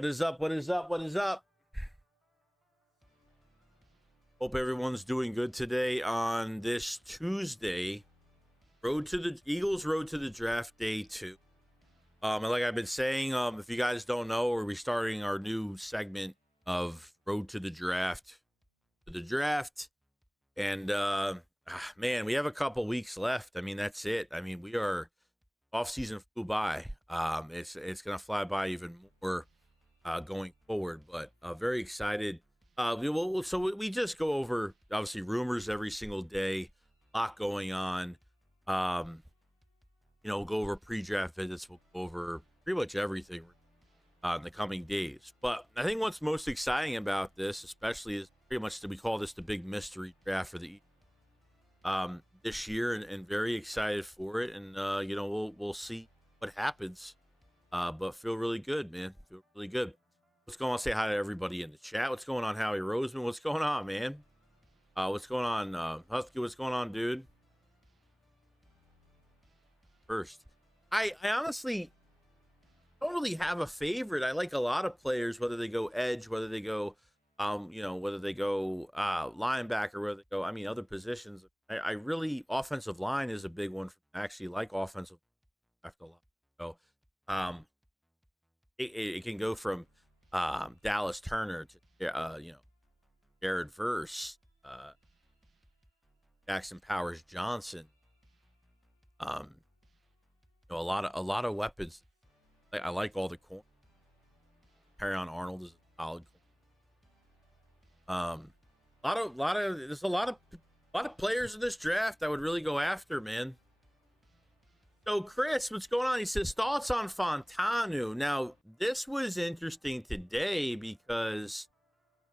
What is up? What is up? What is up? Hope everyone's doing good today on this Tuesday. Road to the Eagles road to the draft day 2. And like I've been saying, if you guys don't know, we're restarting our new segment of Road to the Draft. And man, we have a couple weeks left. I mean, that's it. I mean, we are off season flew by. It's gonna fly by even more going forward, but very excited. So we just go over obviously rumors every single day, a lot going on. We'll go over pre-draft visits. We'll go over pretty much everything in the coming days. But I think what's most exciting about this, especially, is pretty much that we call this the big mystery draft for the this year, and very excited for it. And we'll see what happens. But feel really good, man. Feel really good. What's going on? Say hi to everybody in the chat. What's going on, Howie Roseman? What's going on, man? What's going on, Husky? What's going on, dude? First, I honestly don't really have a favorite. I like a lot of players, whether they go edge, whether they go, whether they go linebacker, whether they go, other positions. I really, offensive line is a big one. I actually like offensive after a lot. So, it can go from Dallas Turner to Jared Verse, Jackson Powers Johnson. A lot of weapons. I like all the corners. Perrion Arnold is a solid corner. There's a lot of players in this draft I would really go after, man. So Chris, what's going on? He says thoughts on Fontanu. Now, this was interesting today because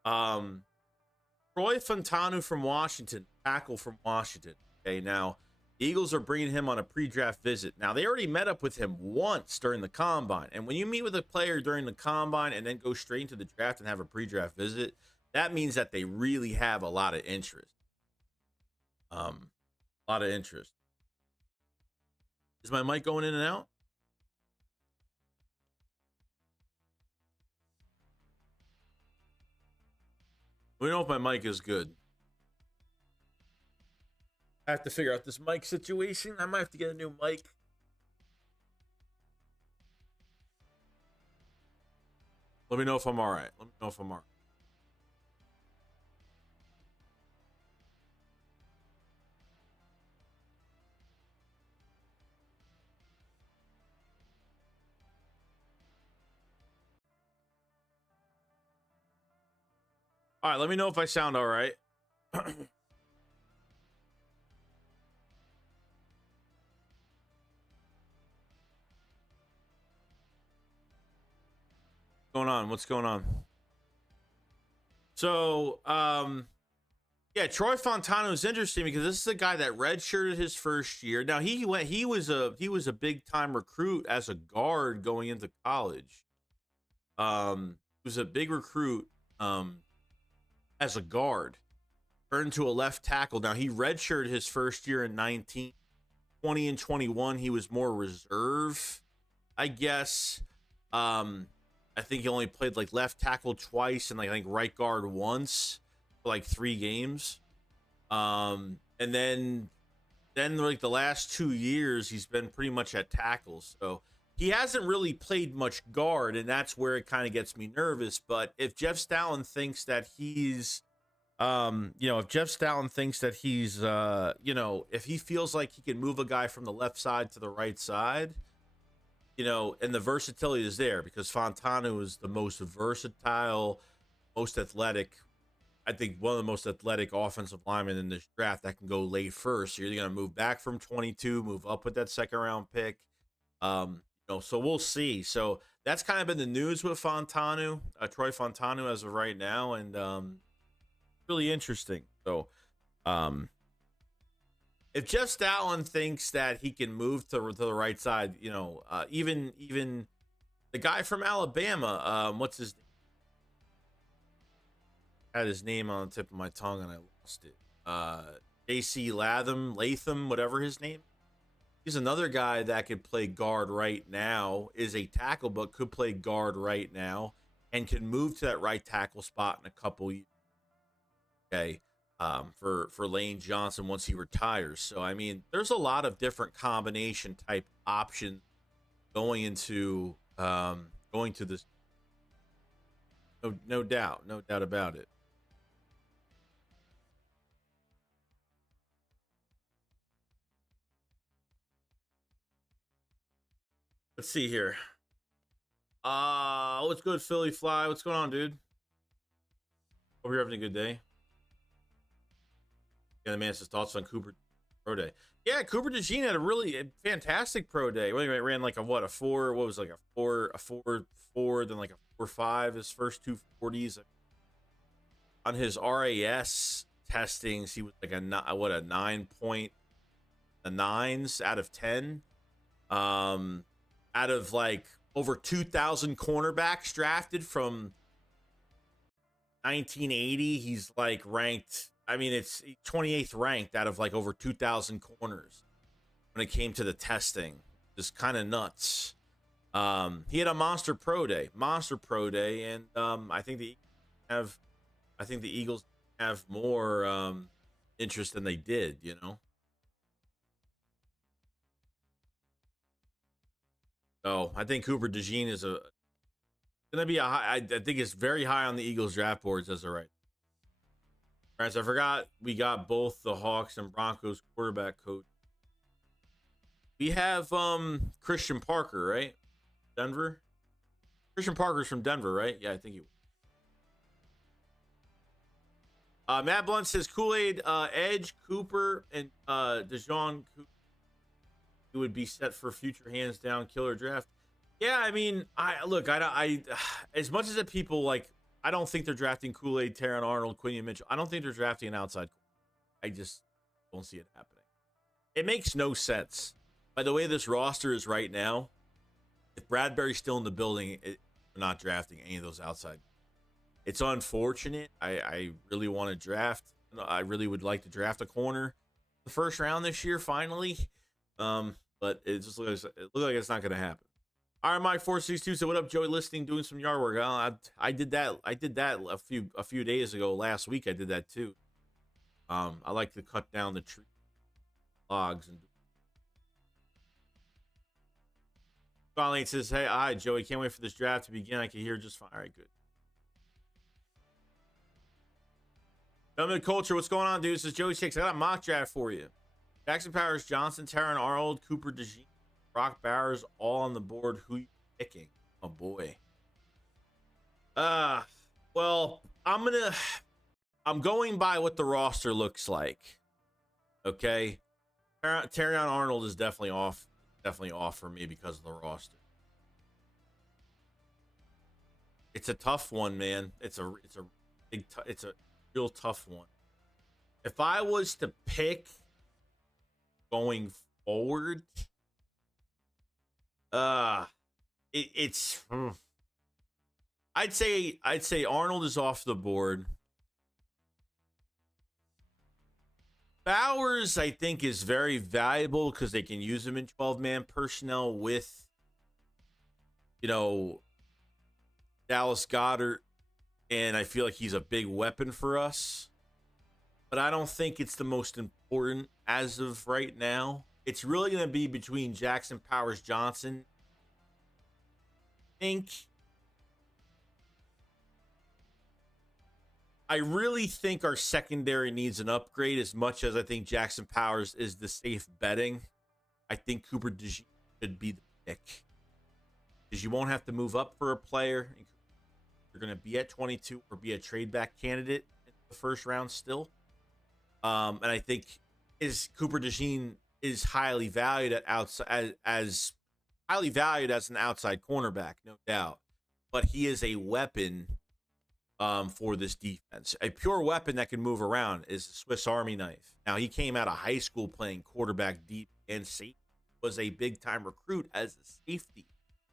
Troy Fontanu from Washington, tackle from Washington. Okay, now Eagles are bringing him on a pre-draft visit. Now, they already met up with him once during the combine. And when you meet with a player during the combine and then go straight into the draft and have a pre-draft visit, that means that they really have a lot of interest. Is my mic going in and out? We know if my mic is good. I have to figure out this mic situation. I might have to get a new mic. Let me know if I'm all right. All right, let me know if I sound all right. What's going on? So, Troy Fontanu is interesting because this is a guy that redshirted his first year. Now he was a big time recruit as a guard going into college. He was a big recruit as a guard, turned to a left tackle. Now he redshirted his first year in 19, 20 and 21. He was more reserve, I guess. I think he only played like left tackle twice and I think right guard once for like 3 games. And then like the last 2 years, he's been pretty much at tackles. So he hasn't really played much guard, and that's where it kind of gets me nervous. But if Jeff Stoutland thinks that he's, if he feels like he can move a guy from the left side to the right side, and the versatility is there because Fontanu is the most versatile, most athletic. I think one of the most athletic offensive linemen in this draft that can go late first. You're either going to move back from 22, move up with that second round pick. So we'll see. So that's kind of been the news with Fontanu, Troy Fontanu as of right now, and really interesting. So, if Jeff Stoutland thinks that he can move to the right side, even the guy from Alabama, what's his name? I had his name on the tip of my tongue and I lost it. JC Latham, whatever his name. He's another guy that could play guard right now, is a tackle, but could play guard right now. and can move to that right tackle spot in a couple years. Okay. For Lane Johnson once he retires. So I mean, there's a lot of different combination type options going into this. No doubt about it. Let's see here. What's good, Philly Fly? What's going on, dude? Hope you're having a good day. Yeah, the man says thoughts on Cooper Pro Day. Yeah, Cooper DeJean had a really fantastic Pro Day. Well, anyway, ran like a 4, what was like a 4, then like a 4.5, his first 240s. On his RAS testings, he was like a 9.9s out of 10. Out of like over 2,000 cornerbacks drafted from 1980, he's like ranked. I mean, it's 28th ranked out of like over 2,000 corners when it came to the testing. Just kind of nuts. He had a monster pro day, and I think the Eagles have more interest than they did. You know. So I think Cooper DeJean is going to be a high. I think it's very high on the Eagles draft boards as of right. All right, so I forgot we got both the Hawks and Broncos quarterback coach. We have Christian Parker, right? Denver. Christian Parker's from Denver, right? Yeah, I think he. Matt Blunt says Kool-Aid, Edge, Cooper, and DeJean. He would be set for future hands down killer draft. Yeah, I mean, I as much as that people like. I don't think they're drafting Kool-Aid, Taron Arnold, Quinion Mitchell. I don't think they're drafting an outside. I just don't see it happening. It makes no sense. By the way this roster is right now, if Bradbury's still in the building, we're not drafting any of those outside. It's unfortunate. I really want to draft. I really would like to draft a corner the first round this year, finally. But it just looks like it's not going to happen. All right, Mike 462 said, "What up, Joey? Listening, doing some yard work." I did that. I did that a few days ago. Last week, I did that too. I like to cut down the tree logs and. Finally, it says, "Hey, hi, Joey. Can't wait for this draft to begin. I can hear just fine." All right, good. Dominant Culture, what's going on, dude? This is Joey Chicks. I got a mock draft for you. Jackson Powers, Johnson, Taron Arnold, Cooper DeJean, Brock Bowers, all on the board. Who you picking? Oh boy. Well, I'm going by what the roster looks like. Okay. Taron Arnold is definitely off for me because of the roster. It's a tough one, man. It's a real tough one. If I was to pick going forward, I'd say Arnold is off the board. Bowers, I think, is very valuable because they can use him in 12-man personnel with, Dallas Goedert, and I feel like he's a big weapon for us. But I don't think it's the most important as of right now. It's really going to be between Jackson Powers Johnson. I really think our secondary needs an upgrade as much as I think Jackson Powers is the safe betting. I think Cooper DeJean should be the pick because you won't have to move up for a player. You're going to be at 22 or be a trade back candidate in the first round still. And I think Cooper DeJean is highly valued at outside as highly valued as an outside cornerback, no doubt. But he is a weapon for this defense. A pure weapon that can move around is a Swiss Army knife. Now, he came out of high school playing quarterback deep and safety. Was a big-time recruit as a safety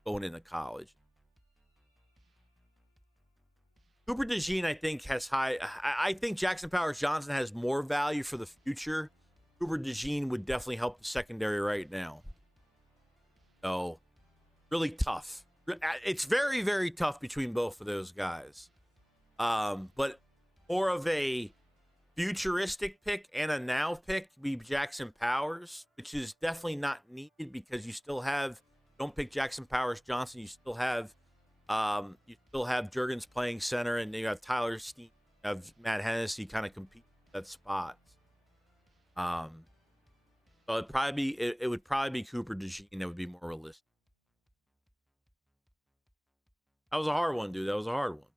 going into college. Cooper DeJean, I think, has high. I think Jackson Powers Johnson has more value for the future. Cooper DeJean would definitely help the secondary right now. So, really tough. It's very, very tough between both of those guys. But more of a futuristic pick and a now pick would be Jackson Powers, which is definitely not needed because you still have, don't pick Jackson Powers Johnson. You still have Jurgens playing center, and you have Tyler Steen, you have Matt Hennessy kind of compete for that spot. So it would probably be Cooper DeJean that would be more realistic. That was a hard one, dude. That was a hard one.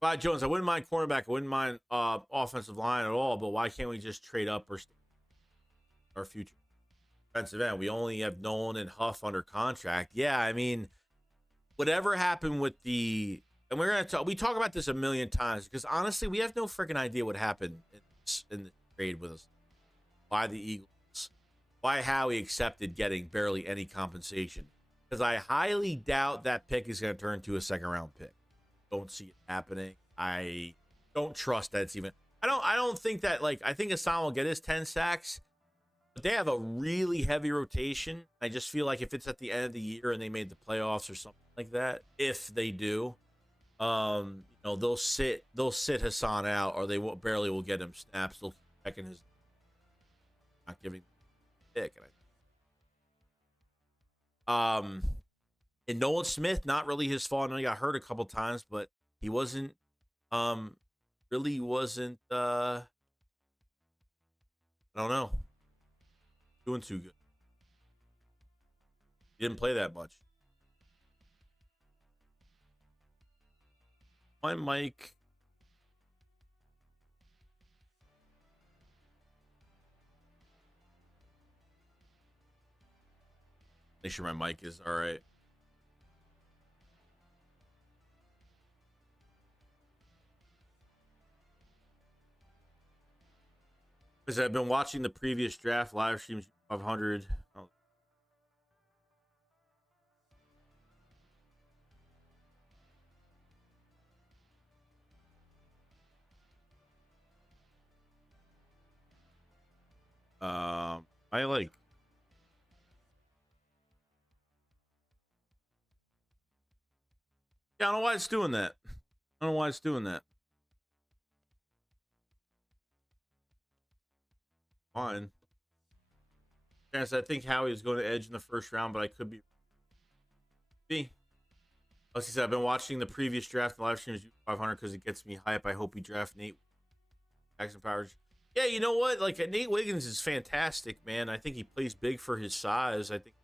Clyde Jones, I wouldn't mind cornerback. I wouldn't mind offensive line at all, but why can't we just trade up or our future defensive end? We only have Nolan and Huff under contract. Yeah, I mean, whatever happened with the, and we talk about this a million times because honestly, we have no freaking idea what happened in the trade with us. Why the Eagles? Why Howie accepted getting barely any compensation? Because I highly doubt that pick is going to turn to a second-round pick. Don't see it happening. I don't trust that it's even. I don't think that, like, I think Hassan will get his 10 sacks, but they have a really heavy rotation. I just feel like if it's at the end of the year and they made the playoffs or something like that, if they do, they'll sit Hassan out, or they barely will get him snaps. They'll keep checking his, not giving the pick. And Nolan Smith, not really his fault. I know he got hurt a couple times, but he wasn't, really wasn't, I don't know, doing too good. He didn't play that much. My mic. Make sure my mic is all right. Because I've been watching the previous draft live streams, 500. I like. Yeah, I don't know why it's doing that. I don't know why it's doing that. Fine. Yes, I think Howie is going to edge in the first round, but I could be. Like I said, I've been watching the previous draft live streams 500 because it gets me hype. I hope we draft Nate Jackson Powers. Yeah, you know what? Like, Nate Wiggins is fantastic, man. I think he plays big for his size. I think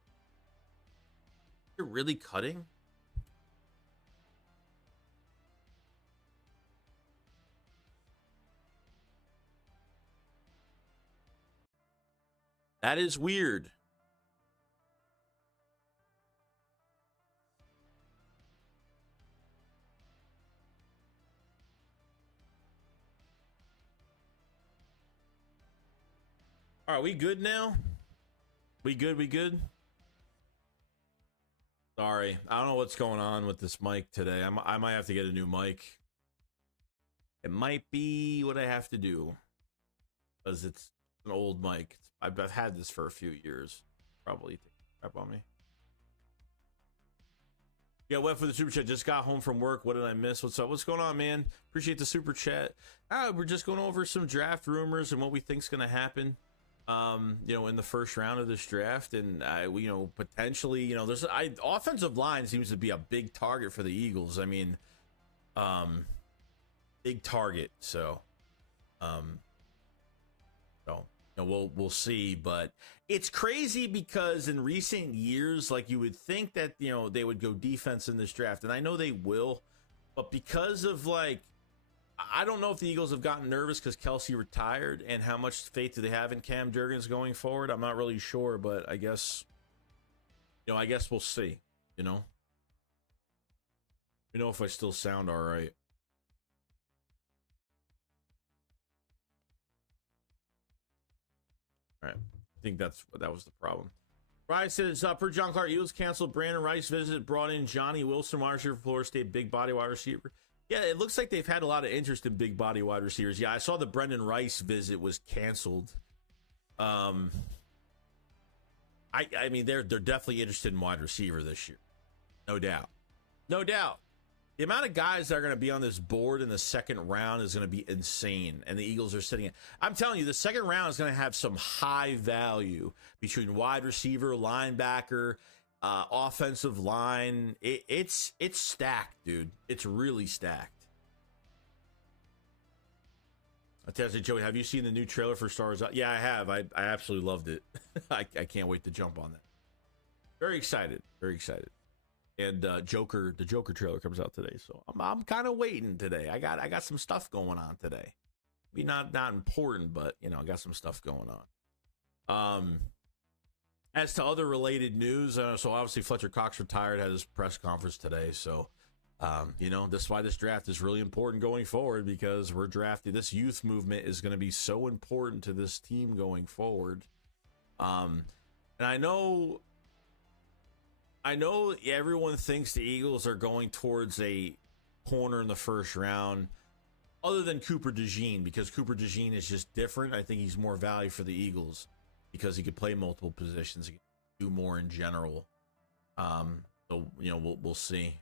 you're really cutting. That is weird. All right, we good now? We good? We good? Sorry, I don't know what's going on with this mic today. I might have to get a new mic. It might be what I have to do because it's an old mic. I've had this for a few years. Probably take a crap on me. Yeah, went for the super chat. Just got home from work. What did I miss? What's up? What's going on, man? Appreciate the super chat. We're just going over some draft rumors and what we think's going to happen. In the first round of this draft, and potentially, there's offensive line seems to be a big target for the Eagles. I mean, big target. So, we'll see, but it's crazy because in recent years, like, you would think that they would go defense in this draft, and I know they will, but because of, like, I don't know if the Eagles have gotten nervous because Kelsey retired, and how much faith do they have in Cam Jurgens going forward? I'm not really sure, but I guess we'll see. If I still sound all right. All right, I think that was the problem. Ryan says, per John Clark, Eagles canceled Brandon Rice visit, brought in Johnny Wilson, wide receiver for Florida State, big body wide receiver. Yeah, it looks like they've had a lot of interest in big body wide receivers. Yeah, I saw the Brendan Rice visit was canceled. I mean, they're definitely interested in wide receiver this year. No doubt. No doubt. The amount of guys that are going to be on this board in the second round is going to be insane. And the Eagles are sitting it. I'm telling you, the second round is going to have some high value between wide receiver, linebacker, offensive line. It's stacked, dude. It's really stacked. I tell you, Joey, have you seen the new trailer for Star Wars? Yeah, I have. I absolutely loved it. I can't wait to jump on that. Very excited. Very excited. And the Joker trailer comes out today, so I'm kind of waiting today. I got some stuff going on today. Maybe not important, but I got some stuff going on. As to other related news, so obviously Fletcher Cox retired, had his press conference today. So, that's why this draft is really important going forward, because we're drafting. This youth movement is going to be so important to this team going forward. And I know everyone thinks the Eagles are going towards a corner in the first round, other than Cooper DeJean, because Cooper DeJean is just different. I think he's more value for the Eagles because he could play multiple positions, he can do more in general. So we'll see.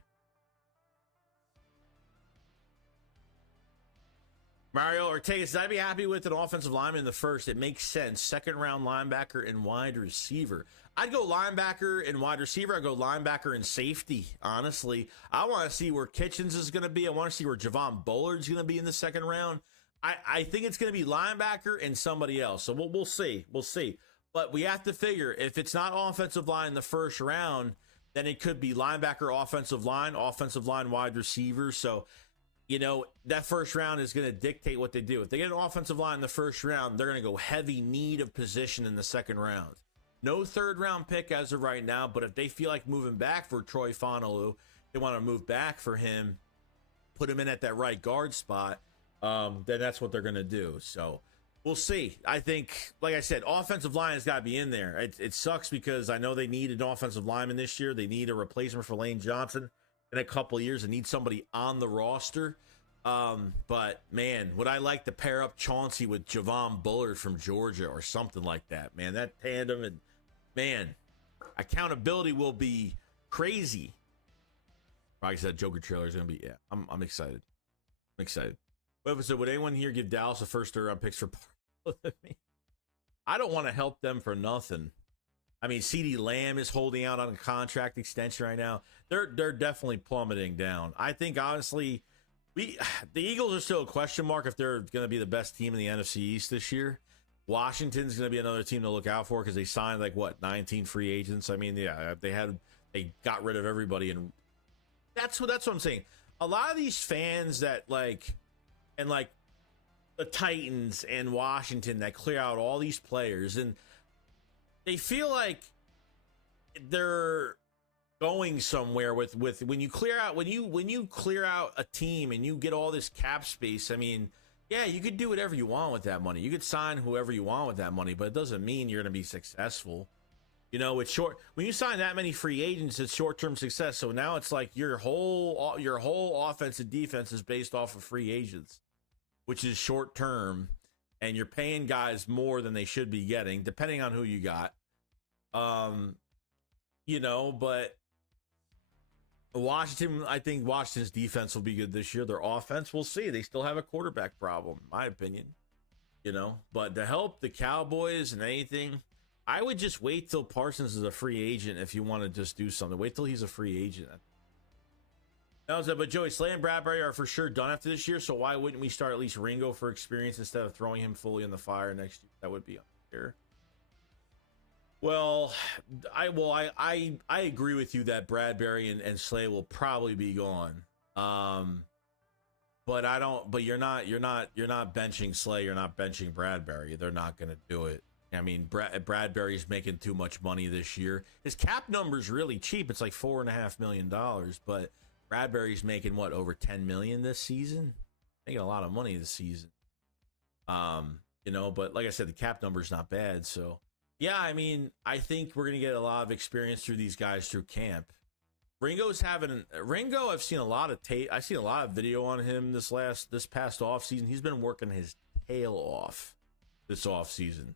Mario Ortega says, I'd be happy with an offensive lineman in the first. It makes sense. Second round linebacker and wide receiver. I'd go linebacker and wide receiver. I'd go linebacker and safety, honestly. I want to see where Kitchens is going to be. I want to see where Javon Bullard's going to be in the second round. I think it's going to be linebacker and somebody else. So we'll see. We'll see. But we have to figure, if it's not offensive line in the first round, then it could be linebacker, offensive line, wide receiver. So that first round is going to dictate what they do. If they get an offensive line in the first round, they're going to go heavy need of position in the second round. No third round pick as of right now, but if they feel like moving back for Troy Fonolu, they want to move back for him, put him in at that right guard spot, then that's what they're going to do. So we'll see. I think, like I said, offensive line has got to be in there. It sucks because I know they need an offensive lineman this year. They need a replacement for Lane Johnson in a couple of years. They need somebody on the roster. But man, would I like to pair up Chauncey with Javon Bullard from Georgia or something like that, man. That tandem, and man, accountability will be crazy. Like I said, Joker trailer is gonna be, yeah. I'm excited. I'm excited. So would anyone here give Dallas a first third round picks for me? I don't want to help them for nothing. I mean, CeeDee Lamb is holding out on a contract extension right now. They're definitely plummeting down. I think honestly, the Eagles are still a question mark if they're going to be the best team in the NFC East this year. Washington's going to be another team to look out for because they signed 19 free agents. I mean, yeah, they got rid of everybody, and that's what I'm saying. A lot of these fans that the Titans and Washington that clear out all these players, and they feel like they're going somewhere with when you clear out a team and you get all this cap space. I mean, yeah, you could do whatever you want with that money. You could sign whoever you want with that money, but it doesn't mean you're going to be successful. It's short. When you sign that many free agents, it's short-term success. So now it's like your whole offense and defense is based off of free agents, which is short-term, and you're paying guys more than they should be getting, depending on who you got. But Washington, I think Washington's defense will be good this year. Their offense, we'll see. They still have a quarterback problem, in my opinion. But to help the Cowboys and anything, I would just wait till Parsons is a free agent if you want to just do something. Wait till he's a free agent. But Joey, Slay and Bradbury are for sure done after this year, so why wouldn't we start at least Ringo for experience instead of throwing him fully in the fire next year? That would be unfair. Well, I agree with you that Bradbury and Slay will probably be gone. But I don't. But you're not benching Slay. You're not benching Bradbury. They're not going to do it. I mean, Bradbury's making too much money this year. His cap number's really cheap. It's like $4.5 million, but Bradbury's making over $10 million this season. Making a lot of money this season. But like I said, the cap number's not bad. So yeah, I mean, I think we're gonna get a lot of experience through these guys through camp. Ringo, I've seen a lot of tape. I've seen a lot of video on him this past off season. He's been working his tail off this off season.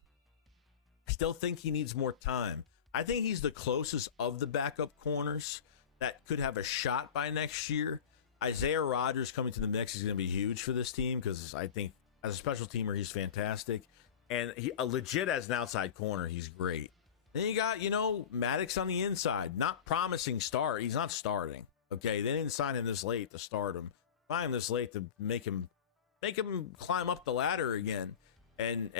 I still think he needs more time. I think he's the closest of the backup corners that could have a shot by next year, Isaiah Rodgers coming to the mix is going to be huge for this team because I think as a special teamer, he's fantastic. And he legit as an outside corner, he's great. Then you got, Maddox on the inside. Not promising start. He's not starting. Okay, they didn't sign him this late to start him. Sign him this late to make him climb up the ladder again and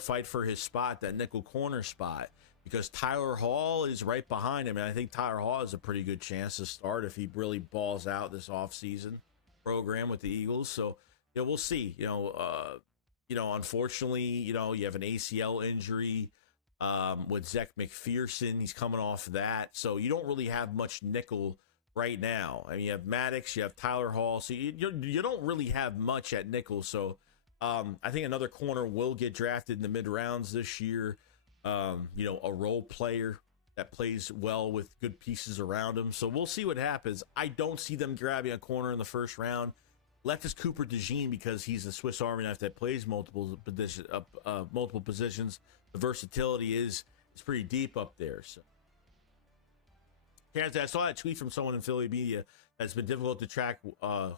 fight for his spot, that nickel corner spot. Because Tyler Hall is right behind him, and I think Tyler Hall has a pretty good chance to start if he really balls out this offseason program with the Eagles. So, we'll see. Unfortunately, you have an ACL injury with Zech McPherson. He's coming off that. So you don't really have much nickel right now. I mean, you have Maddox, you have Tyler Hall. So you don't really have much at nickel. So I think another corner will get drafted in the mid-rounds this year. A role player that plays well with good pieces around him. So we'll see what happens. I don't see them grabbing a corner in the first round. Left is Cooper DeJean because he's a Swiss Army knife that plays multiple positions. The versatility is pretty deep up there. So, I saw that tweet from someone in Philly media that it's been difficult to track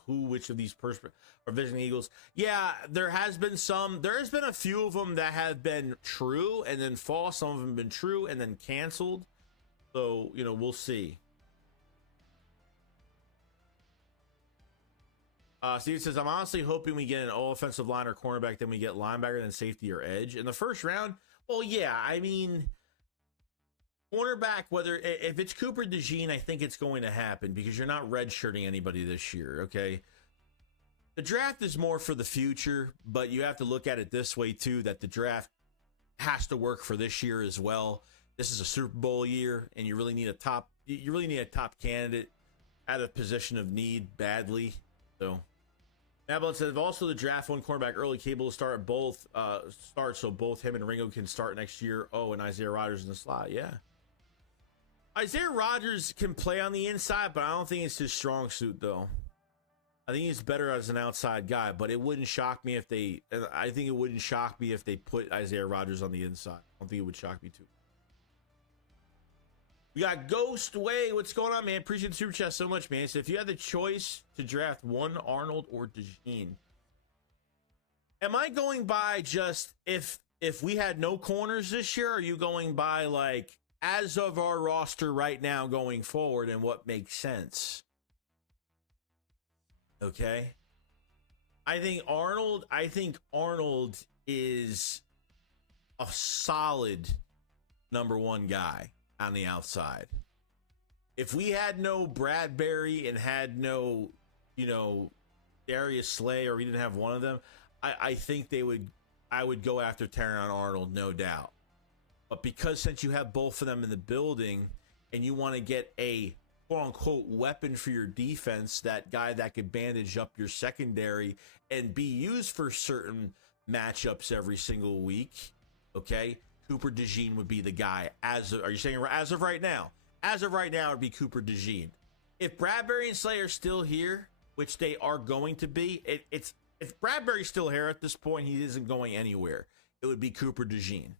which of these are visiting Eagles. Yeah, there has been some. There has been a few of them that have been true and then false. Some of them have been true and then canceled. So, we'll see. Steve says, I'm honestly hoping we get an all offensive line or cornerback, then we get linebacker, then safety or edge. In the first round, well, yeah, I mean, cornerback, if it's Cooper DeJean, I think it's going to happen because you're not redshirting anybody this year, okay? The draft is more for the future, but you have to look at it this way, too, that the draft has to work for this year as well. This is a Super Bowl year, and you really need a top candidate at a position of need badly. So, Mablin said, also the draft one cornerback early, capable to start both so both him and Ringo can start next year. Oh, and Isaiah Rodgers in the slot, yeah. Isaiah Rodgers can play on the inside, but I don't think it's his strong suit, though. I think he's better as an outside guy, but it wouldn't shock me if they put Isaiah Rodgers on the inside. I don't think it would shock me too. We got Ghost Way. What's going on, man? Appreciate the super chat so much, man. So if you had the choice to draft one Arnold or DeJean, am I going by just if we had no corners this year? Or are you going by like as of our roster right now going forward and what makes sense? Okay. I think Arnold is a solid number one guy on the outside. If we had no Bradbury and had no, Darius Slay, or we didn't have one of them, I think I would go after Terron Arnold, no doubt. But because since you have both of them in the building and you want to get a quote-unquote weapon for your defense, that guy that could bandage up your secondary and be used for certain matchups every single week, okay? Cooper DeJean would be the guy. Are you saying as of right now? As of right now, it would be Cooper DeJean. If Bradbury and Slay are still here, which they are going to be, if Bradbury's still here at this point, he isn't going anywhere. It would be Cooper DeJean.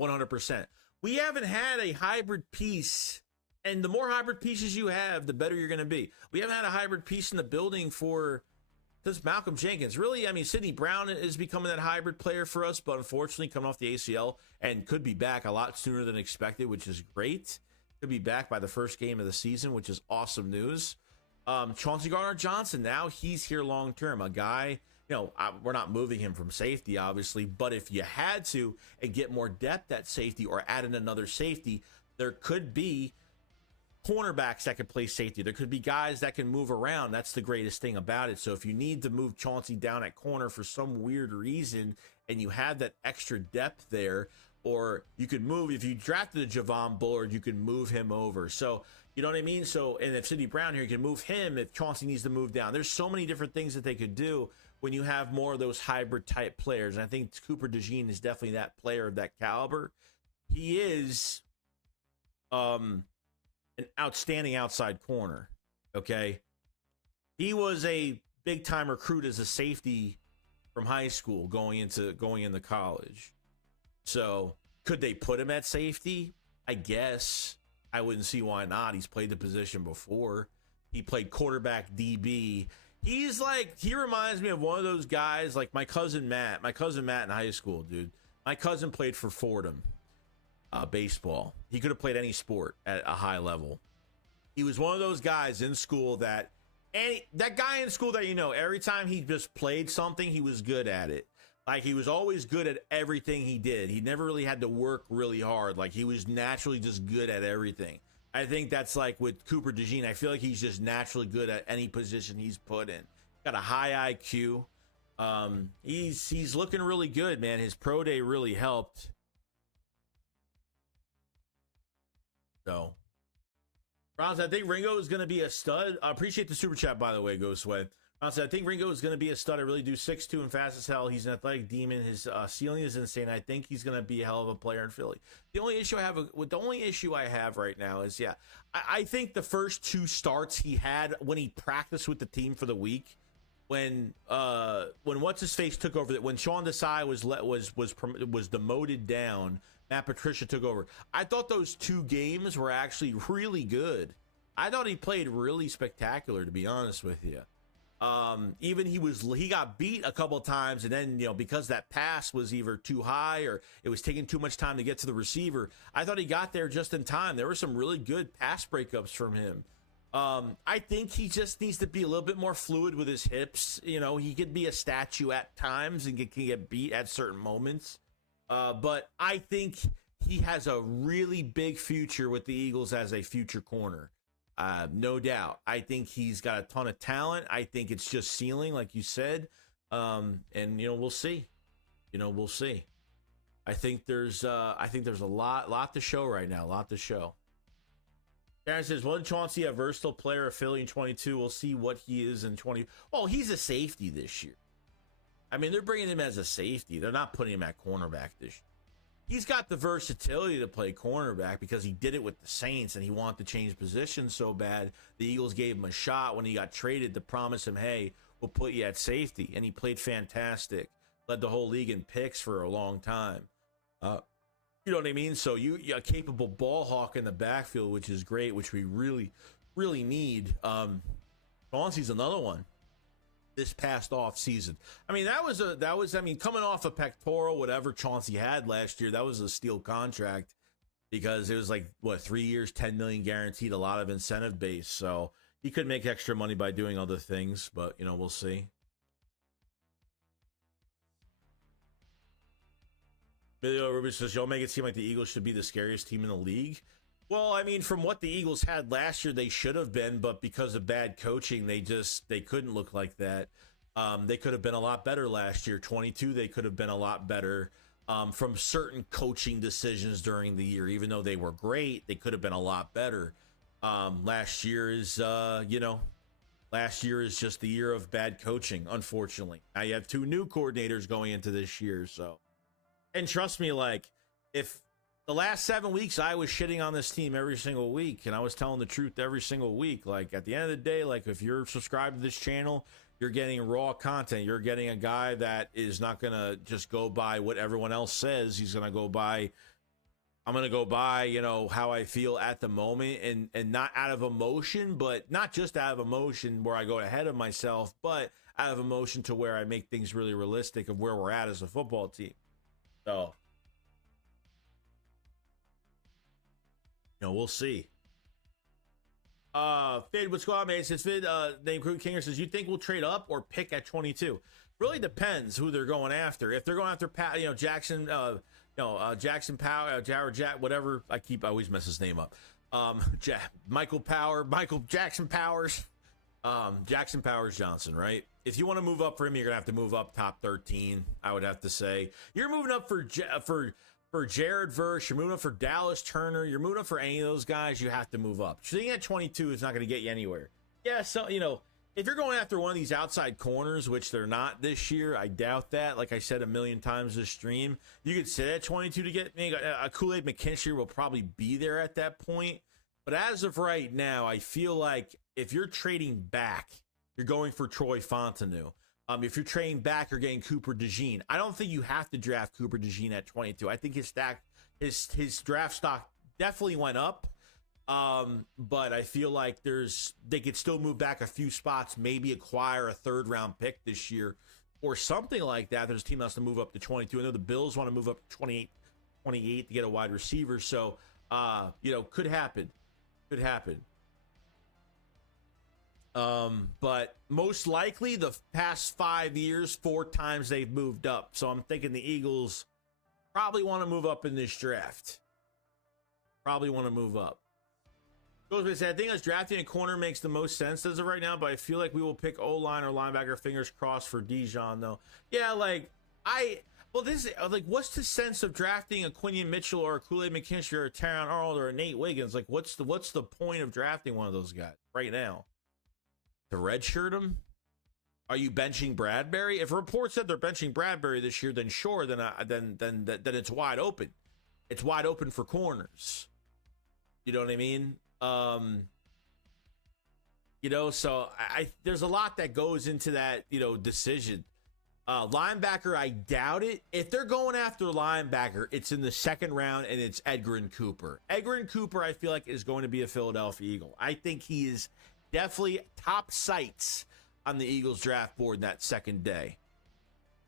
100%. We haven't had a hybrid piece, and the more hybrid pieces you have, the better you're going to be. We haven't had a hybrid piece in the building since Malcolm Jenkins. Really, I mean, Sidney Brown is becoming that hybrid player for us, but unfortunately coming off the ACL and could be back a lot sooner than expected, which is great. Could be back by the first game of the season, which is awesome news. Chauncey Gardner-Johnson, now he's here long-term. A guy, we're not moving him from safety, obviously, but if you had to and get more depth at safety or add in another safety, there could be cornerbacks that could play safety. There could be guys that can move around. That's the greatest thing about it. So if you need to move Chauncey down at corner for some weird reason and you have that extra depth there, or you could move, if you drafted a Javon Bullard, you can move him over. So, you know what I mean? So, and if Sidney Brown here, you can move him if Chauncey needs to move down. There's so many different things that they could do when you have more of those hybrid type players. And I think Cooper DeJean is definitely that player of that caliber. He is an outstanding outside corner, okay? He was a big-time recruit as a safety from high school going into college. So could they put him at safety? I guess. I wouldn't see why not. He's played the position before. He played quarterback, DB. He reminds me of one of those guys like my cousin Matt in high school, dude. My cousin played for Fordham, baseball. He could have played any sport at a high level. He was one of those guys in school that guy in school that, every time he just played something, he was good at it. Like, he was always good at everything he did. He never really had to work really hard. Like, he was naturally just good at everything. I think that's like with Cooper DeJean. I feel like he's just naturally good at any position he's put in. Got a high IQ. He's looking really good, man. His pro day really helped. So, Ron, I think Ringo is going to be a stud. I appreciate the super chat, by the way, Ghostway. I think Ringo is going to be a stud. I really do. 6'2" and fast as hell. He's an athletic demon. His ceiling is insane. I think he's going to be a hell of a player in Philly. The only issue I have right now is, I think the first 2 starts he had when he practiced with the team for the week, when what's his face took over, when Sean Desai was demoted down, Matt Patricia took over. I thought those 2 games were actually really good. I thought he played really spectacular, to be honest with you. Even he got beat a couple of times, and then, because that pass was either too high or it was taking too much time to get to the receiver, I thought he got there just in time. There were some really good pass breakups from him. I think he just needs to be a little bit more fluid with his hips. He could be a statue at times and can get beat at certain moments. But I think he has a really big future with the Eagles as a future corner. No doubt. I think he's got a ton of talent. I think it's just ceiling, like you said. And we'll see. We'll see. I think there's a lot to show right now. A lot to show. Darren says, wasn't Chauncey a versatile player of Philly in 22? We'll see what he is in 20. Oh, he's a safety this year. I mean, they're bringing him as a safety. They're not putting him at cornerback this year. He's got the versatility to play cornerback because he did it with the Saints and he wanted to change positions so bad. The Eagles gave him a shot when he got traded to promise him, hey, we'll put you at safety. And he played fantastic. Led the whole league in picks for a long time. You know what I mean? So you're a capable ball hawk in the backfield, which is great, which we really, really need. Chauncey's another one. This past off season, I mean, that was coming off a pectoral, whatever Chauncey had last year, that was a steal contract because it was like 3 years, 10 million guaranteed, a lot of incentive base. So he could make extra money by doing other things, but we'll see. Video Ruby says, y'all make it seem like the Eagles should be the scariest team in the league. Well, I mean, from what the Eagles had last year, they should have been, but because of bad coaching, they couldn't look like that. They could have been a lot better last year. 22, they could have been a lot better from certain coaching decisions during the year. Even though they were great, they could have been a lot better. Last year is just the year of bad coaching, unfortunately. Now you have 2 new coordinators going into this year, so. And trust me, if the last 7 weeks, I was shitting on this team every single week, and I was telling the truth every single week. At the end of the day, if you're subscribed to this channel, you're getting raw content. You're getting a guy that is not going to just go by what everyone else says. He's going to go by, I'm going to go by, how I feel at the moment, and not out of emotion, but not just out of emotion where I go ahead of myself, but out of emotion to where I make things really realistic of where we're at as a football team. So, we'll see. Fade, what's going on, man? Says Fid, name Crew Kinger says, you think we'll trade up or pick at 22? Really depends who they're going after. If they're going after Jackson, Jackson Power, Jack, whatever. I always mess his name up. Jackson Powers Johnson, right? If you want to move up for him, you're gonna have to move up top 13. I would have to say you're moving up for Jared Verse, you're moving up for Dallas Turner, you're moving up for any of those guys. You have to move up. Sitting at 22 is not going to get you anywhere. Yeah, so if you're going after one of these outside corners, which they're not this year, I doubt that. Like I said a million times this stream, you could sit at 22 to get a Kool-Aid McKinstry will probably be there at that point. But as of right now, I feel like if you're trading back, you're going for Troy Fontenot. If you're trading back, you're getting Cooper DeJean. I don't think you have to draft Cooper DeJean at 22. I think his draft stock definitely went up. But I feel like they could still move back a few spots, maybe acquire a 3rd round pick this year or something like that. There's a team that has to move up to 22. I know the Bills want to move up to 28 to get a wide receiver. So, could happen. Could happen. But most likely the past 5 years, 4 times they've moved up. So I'm thinking the Eagles probably want to move up in this draft. Probably want to move up. I think us drafting a corner makes the most sense as of right now, but I feel like we will pick O-line or linebacker, fingers crossed for DeJean, though. Yeah, what's the sense of drafting a Quinion Mitchell or a Kool-Aid McKinstry or a Taron Arnold or a Nate Wiggins? Like, what's the point of drafting one of those guys right now? To redshirt him? Are you benching Bradbury? If reports said they're benching Bradbury this year, then sure, then it's wide open. It's wide open for corners. You know what I mean? So there's a lot that goes into that, decision. Linebacker, I doubt it. If they're going after linebacker, it's in the 2nd round and it's Edgerrin Cooper. Edgerrin Cooper, I feel like, is going to be a Philadelphia Eagle. I think he is definitely top sights on the Eagles draft board that 2nd day.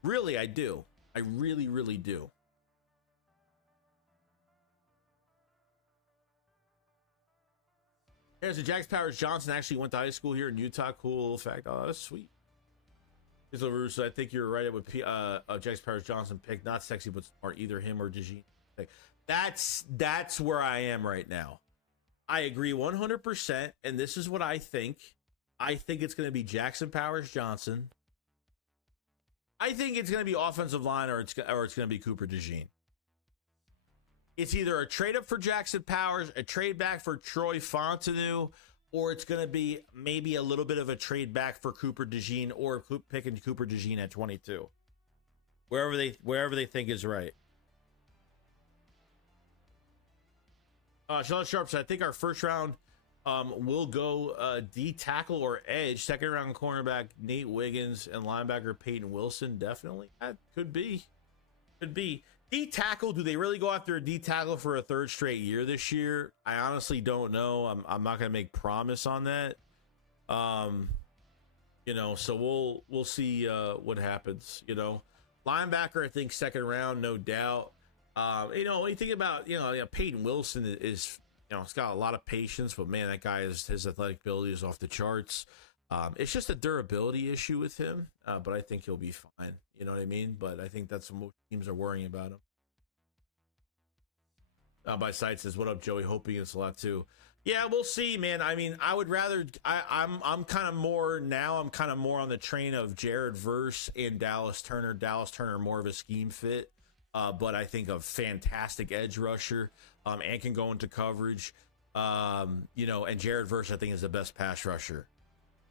Really, I do. I really, really do. There's a Jax Powers Johnson actually went to high school here in Utah. Cool fact. Oh, that's sweet. Here's LaRusso. I think you're right with Jax Powers Johnson pick. Not sexy, but smart. Either him or DeJean. That's where I am right now. I agree 100%, and this is what I think. I think it's going to be Jackson Powers Johnson. I think it's going to be offensive line or it's going to be Cooper DeJean. It's either a trade up for Jackson Powers, a trade back for Troy Fontenot, or it's going to be maybe a little bit of a trade back for Cooper DeJean or picking Cooper DeJean at 22. Wherever they think is right. Charlotte Sharp said, I think our 1st round will go D tackle or edge. 2nd round cornerback Nate Wiggins and linebacker Peyton Wilson. Definitely. That could be. D tackle, do they really go after a D tackle for a 3rd straight year this year? I honestly don't know. I'm not going to make promise on that. So we'll see what happens, Linebacker, I think 2nd round, no doubt. When you think about, Peyton Wilson is, it's got a lot of patience, but man, that guy his athletic ability is off the charts. It's just a durability issue with him, but I think he'll be fine. You know what I mean? But I think that's what most teams are worrying about him. By side says, "What up, Joey? Hoping it's a lot too." Yeah, we'll see, man. I mean, I would rather. I'm kind of more now. I'm kind of more on the train of Jared Verse and Dallas Turner. Dallas Turner more of a scheme fit, but I think a fantastic edge rusher, and can go into coverage. And Jared Verse I think is the best pass rusher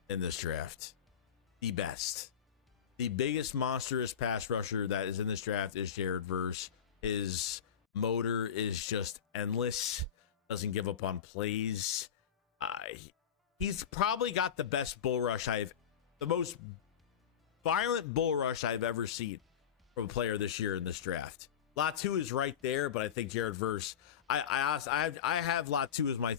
in this draft. The best. The biggest monstrous pass rusher that is in this draft is Jared Verse. His motor is just endless. Doesn't give up on plays. He's probably got the best bull rush the most violent bull rush I've ever seen from a player this year in this draft. Latu is right there, but I think Jared Verse. I have Latu as my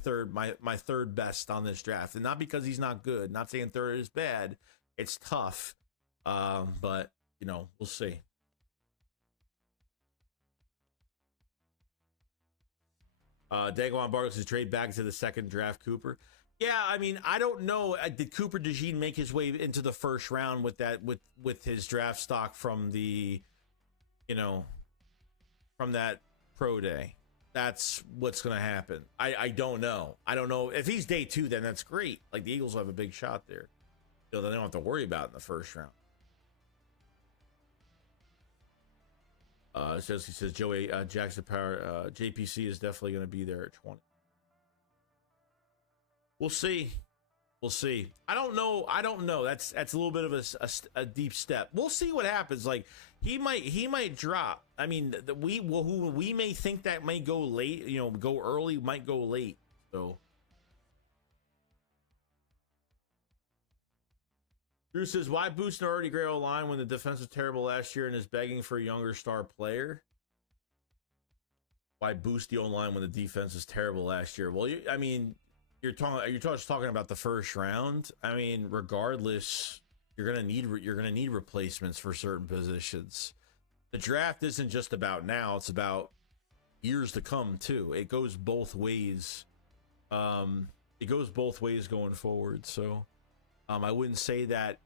third best on this draft, and not because he's not good. Not saying 3rd is bad. It's tough, but we'll see. Daquan Barkley says trade back to the 2nd draft Cooper. Yeah, I mean, I don't know. Did Cooper DeJean make his way into the 1st round with his draft stock from the, from that pro day? That's what's going to happen. I don't know. I don't know. If he's day 2, then that's great. Like, the Eagles will have a big shot there. They don't have to worry about it in the 1st round. He says Joey Jackson Power JPC is definitely going to be there at 20. We'll see. I don't know. That's a little bit of a deep step. We'll see what happens. Like, he might drop. I mean, we may think that may go late. Go early, might go late. So. Drew says, why boost an already great O-line when the defense was terrible last year and is begging for a younger star player? why boost the O-line when the defense was terrible last year? Well, I mean, you're just talking about the first round. I mean, regardless, you're gonna need replacements for certain positions. The draft isn't just about now; it's about years to come too. It goes both ways. It goes both ways going forward. So, I wouldn't say that.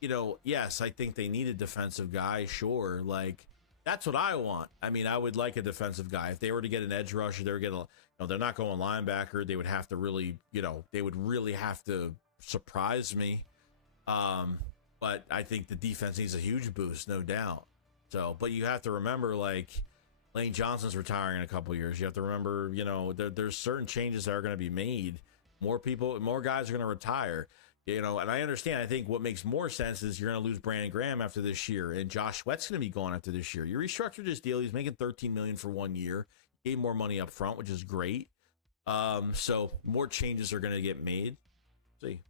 Yes, I think they need a defensive guy. Sure, like that's what I want. I mean, I would like a defensive guy. If they were to get an edge rusher, they were getting. They're not going linebacker. They would have to really, they would really have to surprise me. But I think the defense needs a huge boost, no doubt. So, but you have to remember, like, Lane Johnson's retiring in a couple years. You have to remember, there's certain changes that are going to be made. More guys are going to retire. And I understand. I think what makes more sense is you're going to lose Brandon Graham after this year, and Josh Sweat's going to be gone after this year. You restructured his deal. He's making $13 million for 1 year. Gave more money up front, which is great. So more changes are going to get made. See,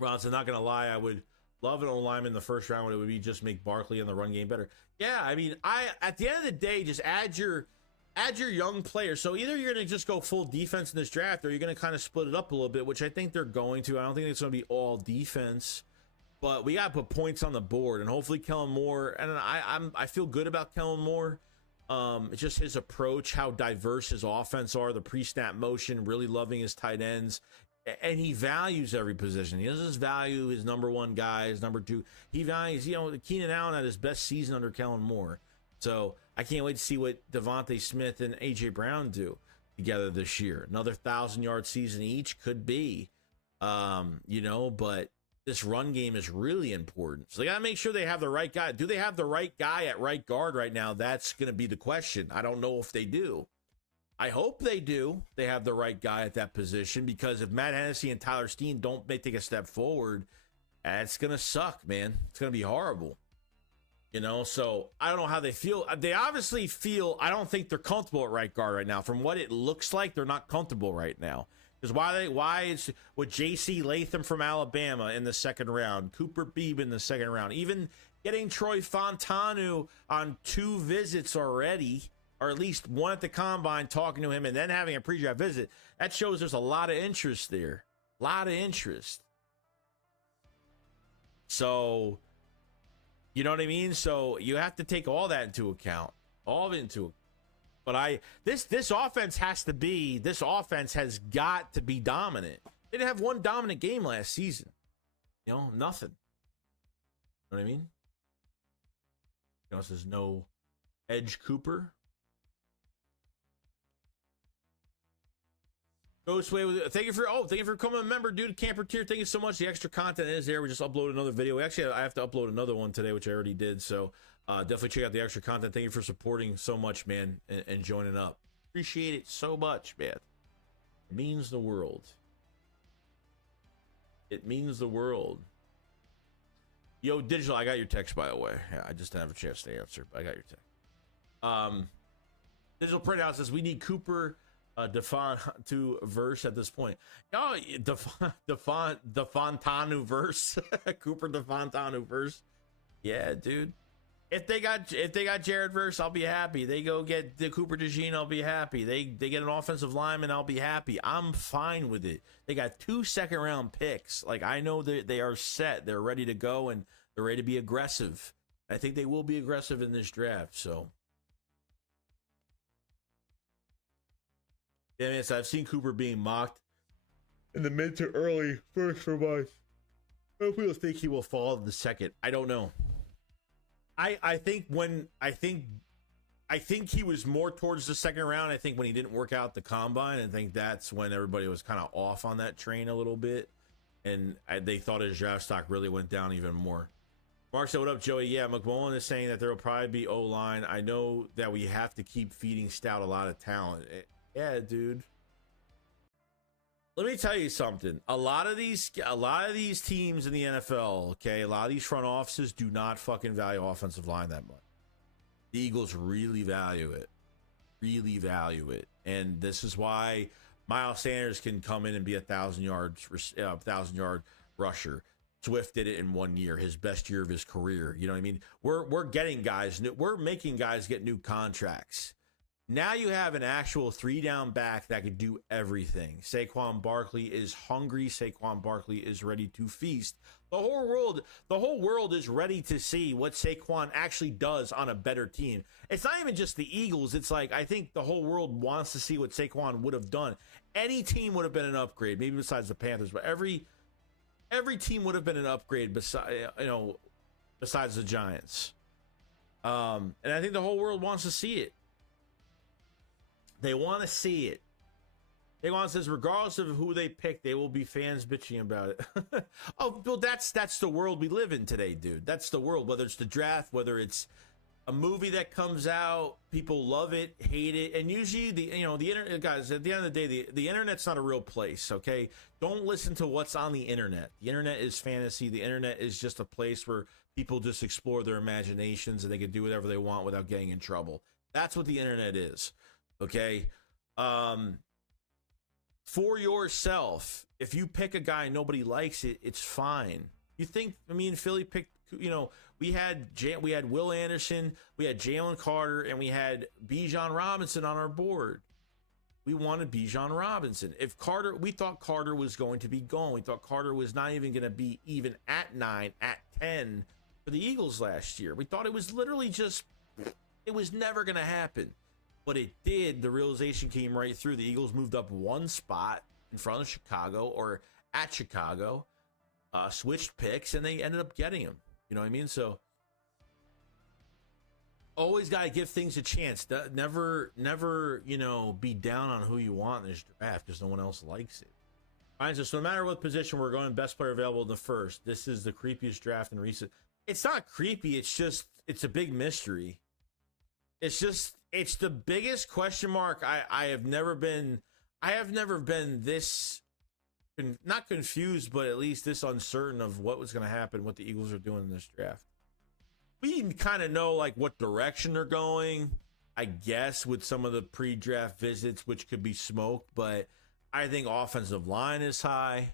Ronson, not going to lie, I would love an O-lineman in the first round. It would be just make Barkley and the run game better. Yeah, I mean, at the end of the day, just add your young players. So either you're going to just go full defense in this draft, or you're going to kind of split it up a little bit, which I think they're going to. I don't think it's going to be all defense, but we got to put points on the board, and hopefully Kellen Moore. And I feel good about Kellen Moore. It's just his approach, how diverse his offense are, the pre-snap motion, really loving his tight ends, and he values every position. He doesn't just value his number one guy, his number two. He values, Keenan Allen had his best season under Kellen Moore. So I can't wait to see what Devontae Smith and A.J. Brown do together this year. Another 1,000-yard season each could be, but this run game is really important. So they got to make sure they have the right guy. Do they have the right guy at right guard right now? That's going to be the question. I don't know if they do. I hope they do. They have the right guy at that position, because if Matt Hennessy and Tyler Steen don't take a step forward, it's going to suck, man. It's going to be horrible. So I don't know how they feel. They obviously feel, I don't think they're comfortable at right guard right now. From what it looks like, they're not comfortable right now. Because why is with J.C. Latham from Alabama in the second round, Cooper Beebe in the second round, even getting Troy Fontanu on 2 visits already, or at least one at the combine, talking to him, and then having a pre-draft visit, that shows there's a lot of interest there. A lot of interest. So, you know what I mean? So you have to take all that into account. All of it into account. But this offense has got to be dominant. They didn't have one dominant game last season. Nothing. You know what I mean? There's no Edge Cooper. Ghostway, thank you for becoming a member, dude. Camper tier, thank you so much. The extra content is there. We just uploaded another video. Actually, I have to upload another one today, which I already did. So definitely check out the extra content. Thank you for supporting so much, man, and joining up. Appreciate it so much, man. It means the world. It means the world. Yo, Digital, I got your text, by the way. Yeah, I just didn't have a chance to answer, but I got your text. Digital Printout says we need Cooper Defon to verse at this point. Oh, Defontanu verse. Cooper Defontanu verse. Yeah, dude. If they got Jared Verse, I'll be happy. They go get the Cooper DeJean, I'll be happy. They get an offensive lineman, I'll be happy. I'm fine with it. They got 2 second-round picks. Like, I know that they are set. They're ready to go, and they're ready to be aggressive. I think they will be aggressive in this draft, so. Yeah, man, so I've seen Cooper being mocked in the mid to early first round. People think he will fall in the second. I don't know. I think he was more towards the second round. I think when he didn't work out the combine, I think that's when everybody was kind of off on that train a little bit, and they thought his draft stock really went down even more. Mark said, "What up, Joey?" Yeah, McMullen is saying that there will probably be O-line. I know that we have to keep feeding Stout a lot of talent. Yeah, dude. Let me tell you something. A lot of these teams in the NFL, okay, a lot of these front offices do not fucking value offensive line that much. The Eagles really value it. Really value it. And this is why Miles Sanders can come in and be a 1,000-yard rusher. Swift did it in 1 year, his best year of his career. You know what I mean? We're getting guys, we're making guys get new contracts. Now you have an actual 3-down back that could do everything. Saquon Barkley is hungry. Saquon Barkley is ready to feast. The whole world is ready to see what Saquon actually does on a better team. It's not even just the Eagles. It's like, I think the whole world wants to see what Saquon would have done. Any team would have been an upgrade, maybe besides the Panthers, but every team would have been an upgrade besides the Giants. And I think the whole world wants to see it. They want to see it. Saquon says, regardless of who they pick, they will be fans bitching about it. Oh, Bill, that's the world we live in today, dude. That's the world. Whether it's the draft, whether it's a movie that comes out, people love it, hate it, and usually the internet, guys. At the end of the day, the internet's not a real place. Okay, don't listen to what's on the internet. The internet is fantasy. The internet is just a place where people just explore their imaginations and they can do whatever they want without getting in trouble. That's what the internet is. Okay. For yourself, if you pick a guy and nobody likes it, it's fine. You think, me and Philly picked, we had Will Anderson, we had Jalen Carter, and we had Bijan Robinson on our board. We wanted Bijan Robinson. We thought Carter was going to be gone. We thought Carter was not even going to be even at 9, at 10 for the Eagles last year. We thought it was literally it was never going to happen. But it did. The realization came right through. The Eagles moved up one spot in front of Chicago, or at Chicago, switched picks, and they ended up getting him. You know what I mean? So always got to give things a chance. Never, be down on who you want in this draft because no one else likes it. Fine, so no matter what position we're going, best player available in the first. This is the creepiest draft in recent. It's not creepy. It's a big mystery. It's the biggest question mark. I have never been this, not confused, but at least this uncertain of what was going to happen, what the Eagles are doing in this draft. We kind of know like what direction they're going, I guess, with some of the pre-draft visits, which could be smoke, but I think offensive line is high.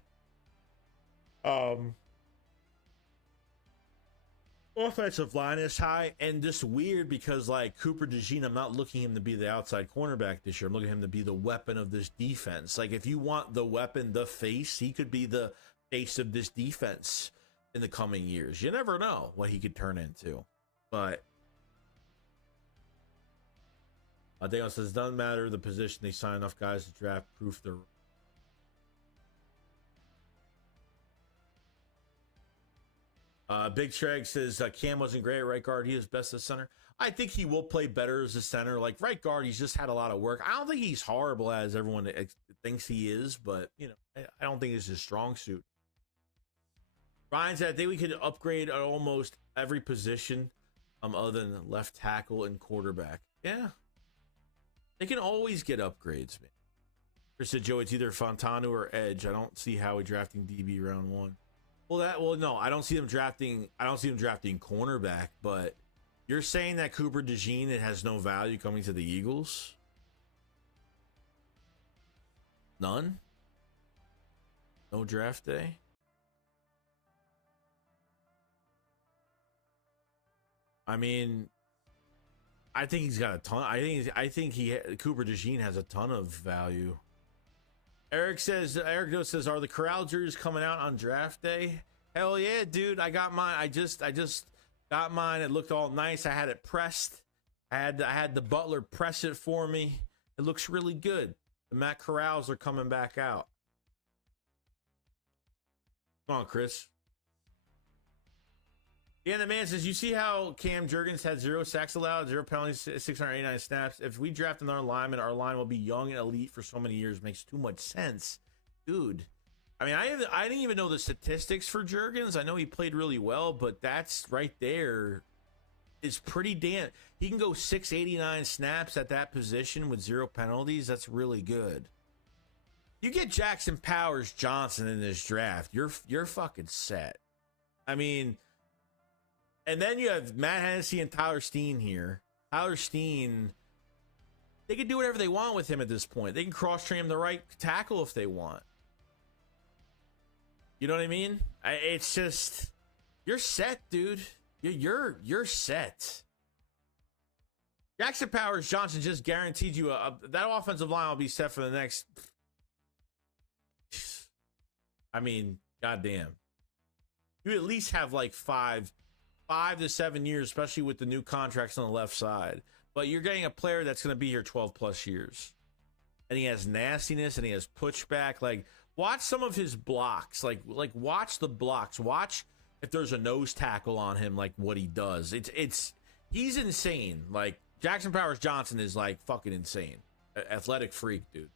Offensive line is high, and just weird because like Cooper DeJean, I'm not looking him to be the outside cornerback this year. I'm looking at him to be the weapon of this defense. Like if you want the weapon, the face, he could be the face of this defense in the coming years. You never know what he could turn into. But Daniel says, doesn't matter the position, they sign enough guys to draft proof they're. Big Shreg says Cam wasn't great at right guard. He is best as center. I think he will play better as a center. Like right guard, he's just had a lot of work. I don't think he's horrible as everyone thinks he is, but I don't think it's his strong suit. Ryan said, I think we could upgrade at almost every position other than left tackle and quarterback. Yeah. They can always get upgrades, man. Chris said, Joe, it's either Fontana or Edge. I don't see Howie drafting DB round 1. No, I don't see them drafting cornerback, but you're saying that Cooper DeJean, it has no value coming to the Eagles? None? No draft day? I mean, I think he's got a ton. I think Cooper DeJean has a ton of value. Eric Doe says, are the Corral jerseys coming out on draft day? Hell yeah, dude. I got mine. I just got mine. It looked all nice. I had it pressed. I had the butler press it for me. It looks really good. The Matt Corrals are coming back out. Come on, Chris. Yeah, the man says, you see how Cam Jurgens had 0 sacks allowed, 0 penalties, 689 snaps. If we draft another lineman, our line will be young and elite for so many years. Makes too much sense. Dude. I mean, I didn't even know the statistics for Jurgens. I know he played really well, but that's right there is pretty damn. He can go 689 snaps at that position with 0 penalties. That's really good. You get Jackson Powers Johnson in this draft, you're fucking set. I mean, and then you have Matt Hennessy and Tyler Steen here. Tyler Steen, they can do whatever they want with him at this point. They can cross-train him the right tackle if they want. You know what I mean? It's just, you're set, dude. You're set. Jackson Powers Johnson just guaranteed you that offensive line will be set for the next. I mean, goddamn. You at least have like 5 to 7 years, especially with the new contracts on the left side. But you're getting a player that's going to be here 12 plus years. And he has nastiness and he has pushback. Like, watch some of his blocks. Like watch the blocks. Watch if there's a nose tackle on him, like what he does. He's insane. Like, Jackson Powers Johnson is like fucking insane. Athletic freak, dude.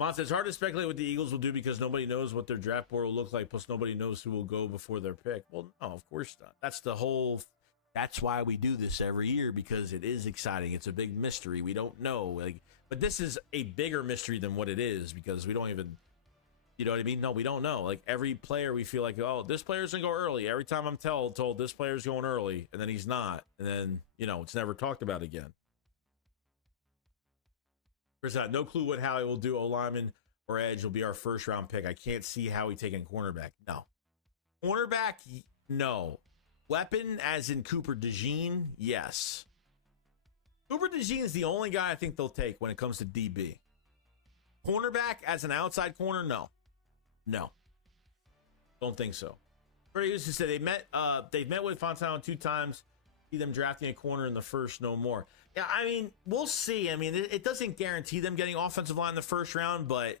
Monster, it's hard to speculate what the Eagles will do because nobody knows what their draft board will look like, plus nobody knows who will go before their pick. Well, no, of course not. That's why we do this every year, because it is exciting. It's a big mystery. We don't know. But this is a bigger mystery than what it is, because we don't even, you know what I mean? No, we don't know. Like, every player, we feel like, oh, this player's going to go early. Every time I'm told this player's going early, and then he's not. And then, it's never talked about again. There's no clue what Howie will do. O-lineman or edge will be our first round pick. I can't see Howie taking cornerback. No. Cornerback, no. Weapon, as in Cooper DeJean, yes. Cooper DeJean is the only guy I think they'll take when it comes to DB. Cornerback, as an outside corner, no. No. Don't think so. Freddie used to say they've met with Fontana 2 times. See them drafting a corner in the first, no more. Yeah, I mean, we'll see. I mean, it doesn't guarantee them getting offensive line in the first round, but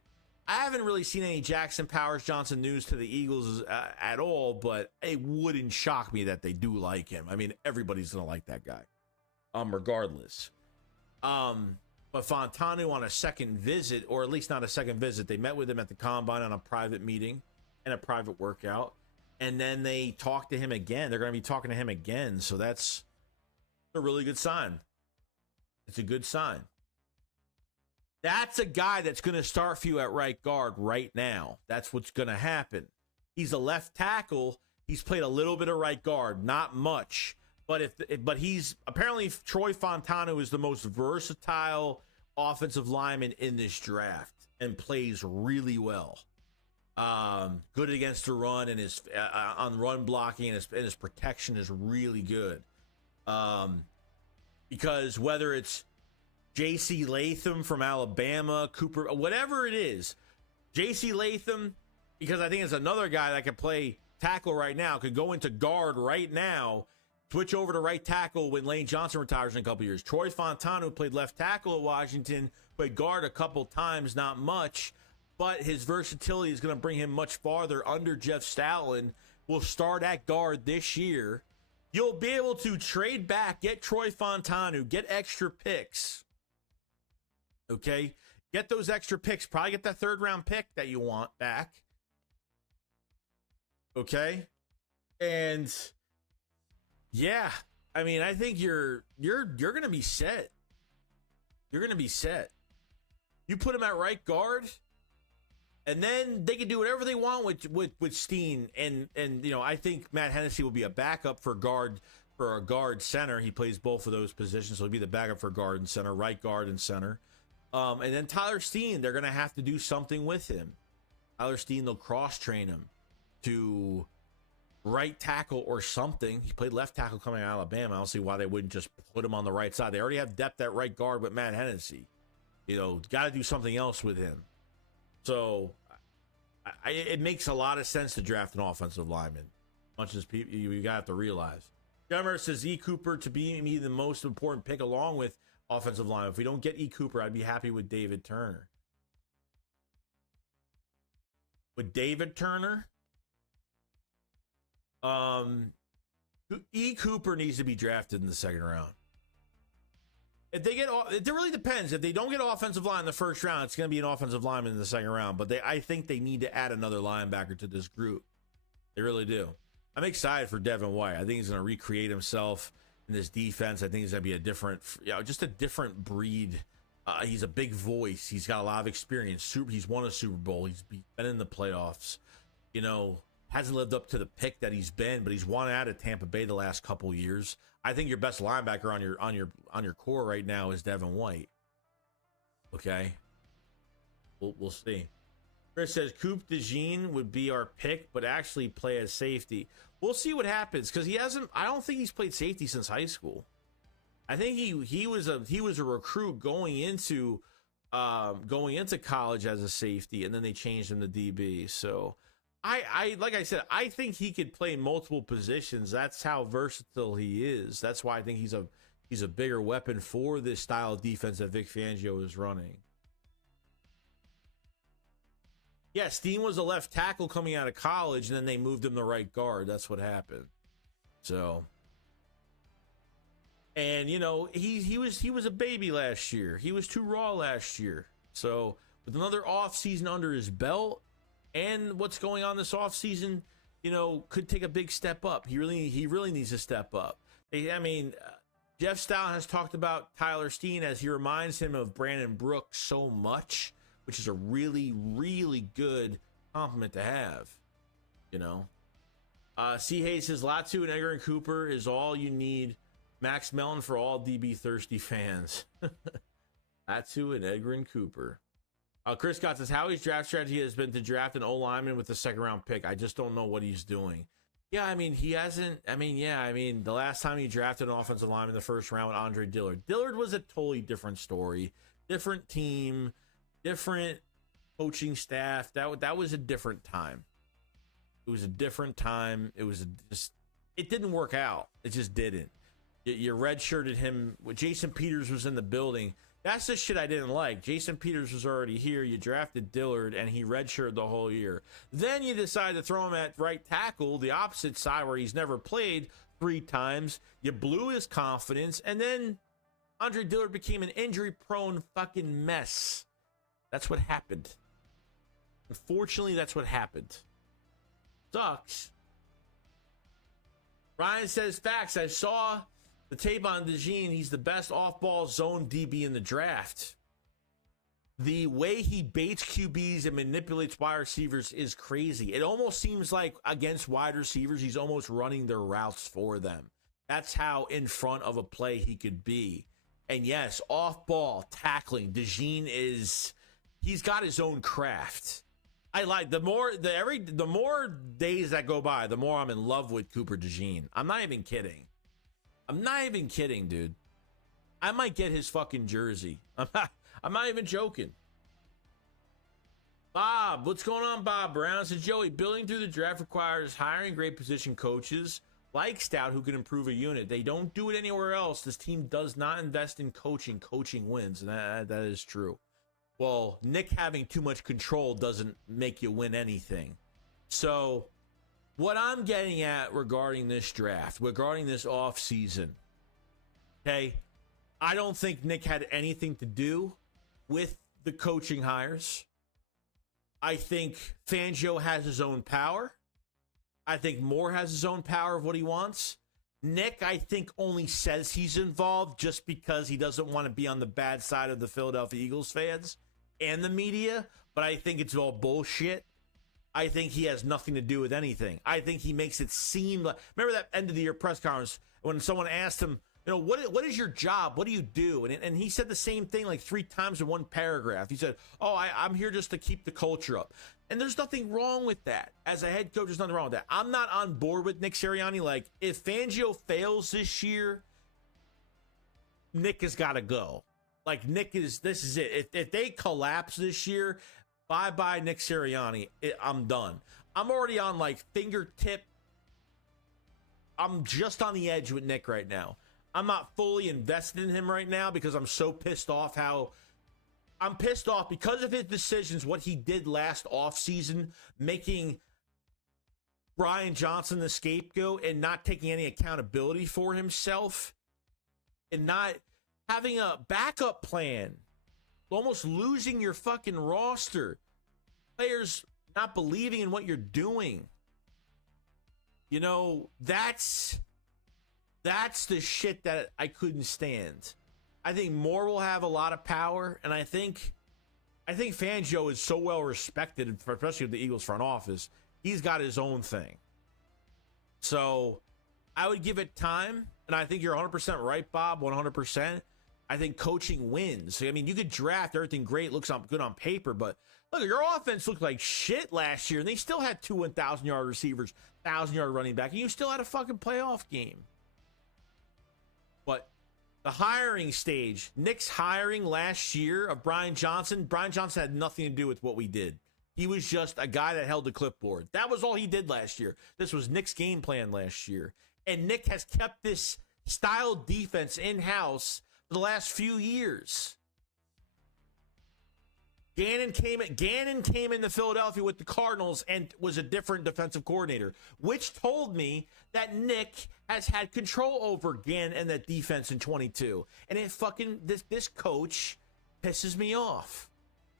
I haven't really seen any Jackson Powers Johnson news to the Eagles at all, but it wouldn't shock me that they do like him. I mean, everybody's going to like that guy, regardless. But Fontana on a second visit, or at least not a second visit, they met with him at the Combine on a private meeting and a private workout, and then they talked to him again. They're going to be talking to him again, so that's a really good sign. It's a good sign. That's a guy that's going to start for you at right guard right now. That's what's going to happen. He's a left tackle. He's played a little bit of right guard, not much. But he's apparently Troy Fontana is the most versatile offensive lineman in this draft and plays really well. Good against the run, and his on run blocking, and his protection is really good. Because whether it's J.C. Latham from Alabama, Cooper, whatever it is, J.C. Latham, because I think it's another guy that can play tackle right now, could go into guard right now, switch over to right tackle when Lane Johnson retires in a couple years. Troy Fontana, who played left tackle at Washington, played guard a couple times, not much, but his versatility is going to bring him much farther under Jeff Stoutland. Will start at guard this year. You'll be able to trade back, get Troy Fontana, get extra picks. Okay? Get those extra picks. Probably get that third round pick that you want back. Okay? And yeah, I mean, I think you're going to be set. You're going to be set. You put him at right guard, and then they can do whatever they want with Steen. And I think Matt Hennessy will be a backup for a guard center. He plays both of those positions, so he'll be the backup for guard and center, right guard and center. And then Tyler Steen, they're going to have to do something with him. Tyler Steen, they'll cross-train him to right tackle or something. He played left tackle coming out of Alabama. I don't see why they wouldn't just put him on the right side. They already have depth at right guard with Matt Hennessy. Got to do something else with him. So it makes a lot of sense to draft an offensive lineman. Much as people, you got to realize. Gemmer says E. Cooper to be me the most important pick along with offensive line. If we don't get E. Cooper, I'd be happy with David Turner. With David Turner, E. Cooper needs to be drafted in the second round. If they it really depends. If they don't get offensive line in the first round, it's going to be an offensive lineman in the second round. But I think they need to add another linebacker to this group. They really do. I'm excited for Devin White. I think he's going to recreate himself in this defense. I think he's going to be a different breed. He's a big voice. He's got a lot of experience. He's won a Super Bowl. He's been in the playoffs. Hasn't lived up to the pick that he's been, but he's won out of Tampa Bay the last couple years. I think your best linebacker on your core right now is Devin White. Okay, we'll see. Chris says Coop DeJean would be our pick, but actually play as safety. We'll see what happens because he hasn't. I don't think he's played safety since high school. I think he was a recruit going into college as a safety, and then they changed him to DB. So I like I said, I think he could play multiple positions. That's how versatile he is. That's why I think he's a bigger weapon for this style of defense that Vic Fangio is running. Yeah, Steen was a left tackle coming out of college, and then they moved him to right guard. That's what happened. So, and you know, he was a baby last year. He was too raw last year. So, with another offseason under his belt, and what's going on this offseason, you know, could take a big step up. He really needs to step up. I mean, Jeff Stout has talked about Tyler Steen as he reminds him of Brandon Brooks so much, which is a really, really good compliment to have, you know. C. Hayes says, Latu and Edgar and Cooper is all you need. Max Mellon for all DB thirsty fans. Latu and Edgar and Cooper. Chris Scott says, Howie's draft strategy has been to draft an O-lineman with the second-round pick. I just don't know what he's doing. Yeah, I mean, he hasn't. I mean, the last time he drafted an offensive lineman in the first round with Andre Dillard. Dillard was a totally different story. Different team. Different coaching staff. That was a different time. It was a different time. It didn't work out. It just didn't. You redshirted him. Jason Peters was in the building. That's the shit I didn't like. Jason Peters was already here. You drafted Dillard, and he redshirted the whole year. Then you decide to throw him at right tackle, the opposite side where he's never played 3 times. You blew his confidence, and then Andre Dillard became an injury-prone fucking mess. That's what happened. Unfortunately, that's what happened. Sucks. Ryan says, facts. I saw the tape on DeJean. He's the best off-ball zone DB in the draft. The way he baits QBs and manipulates wide receivers is crazy. It almost seems like against wide receivers, he's almost running their routes for them. That's how in front of a play he could be. And yes, off-ball tackling. DeJean he's got his own craft. I like the more days that go by, the more I'm in love with Cooper DeJean. I'm not even kidding. Dude. I might get his fucking jersey. I'm not even joking. Bob, what's going on, Bob Brown? Says, Joey, building through the draft requires hiring great position coaches like Stout who can improve a unit. They don't do it anywhere else. This team does not invest in coaching. Coaching wins, and that is true. Well, Nick having too much control doesn't make you win anything. So what I'm getting at regarding this draft, regarding this offseason, okay, I don't think Nick had anything to do with the coaching hires. I think Fangio has his own power. I think Moore has his own power of what he wants. Nick, I think, only says he's involved just because he doesn't want to be on the bad side of the Philadelphia Eagles fans and the media, but I think it's all bullshit. I think he has nothing to do with anything. I think he makes it seem like... Remember that end of the year press conference when someone asked him, you know, what is your job? What do you do? And he said the same thing like 3 times in one paragraph. He said, I'm here just to keep the culture up. And there's nothing wrong with that. As a head coach, there's nothing wrong with that. I'm not on board with Nick Sirianni. Like, if Fangio fails this year, Nick has got to go. Like, this is it. If they collapse this year, bye-bye Nick Sirianni. I'm done. I'm already on, like, fingertip. I'm just on the edge with Nick right now. I'm not fully invested in him right now because I'm so pissed off I'm pissed off because of his decisions, what he did last offseason, making Brian Johnson the scapegoat and not taking any accountability for himself and not having a backup plan, almost losing your fucking roster, players not believing in what you're doing. You know, that's the shit that I couldn't stand. I think Moore will have a lot of power, and I think Fangio is so well respected, especially with the Eagles front office. He's got his own thing. So I would give it time, and I think you're 100% right, Bob, 100%. I think coaching wins. I mean, you could draft everything great, looks good on paper, but look, your offense looked like shit last year, and they still had 2 1,000-yard receivers, 1,000-yard running back, and you still had a fucking playoff game. But the hiring stage, Nick's hiring last year of Brian Johnson had nothing to do with what we did. He was just a guy that held the clipboard. That was all he did last year. This was Nick's game plan last year. And Nick has kept this style defense in-house for the last few years. Gannon came into Philadelphia with the Cardinals and was a different defensive coordinator, which told me that Nick has had control over Gannon and that defense in 22. And it fucking, this coach pisses me off.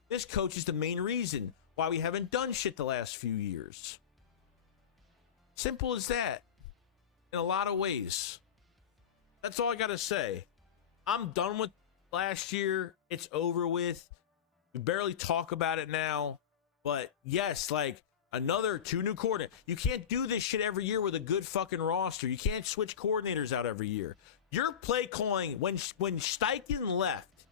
This coach is the main reason why we haven't done shit the last few years. Simple as that. In a lot of ways. That's all I gotta say. I'm done with last year. It's over with. We barely talk about it now. But yes, like another 2 new coordinators. You can't do this shit every year with a good fucking roster. You can't switch coordinators out every year. Your play calling, when Steichen left,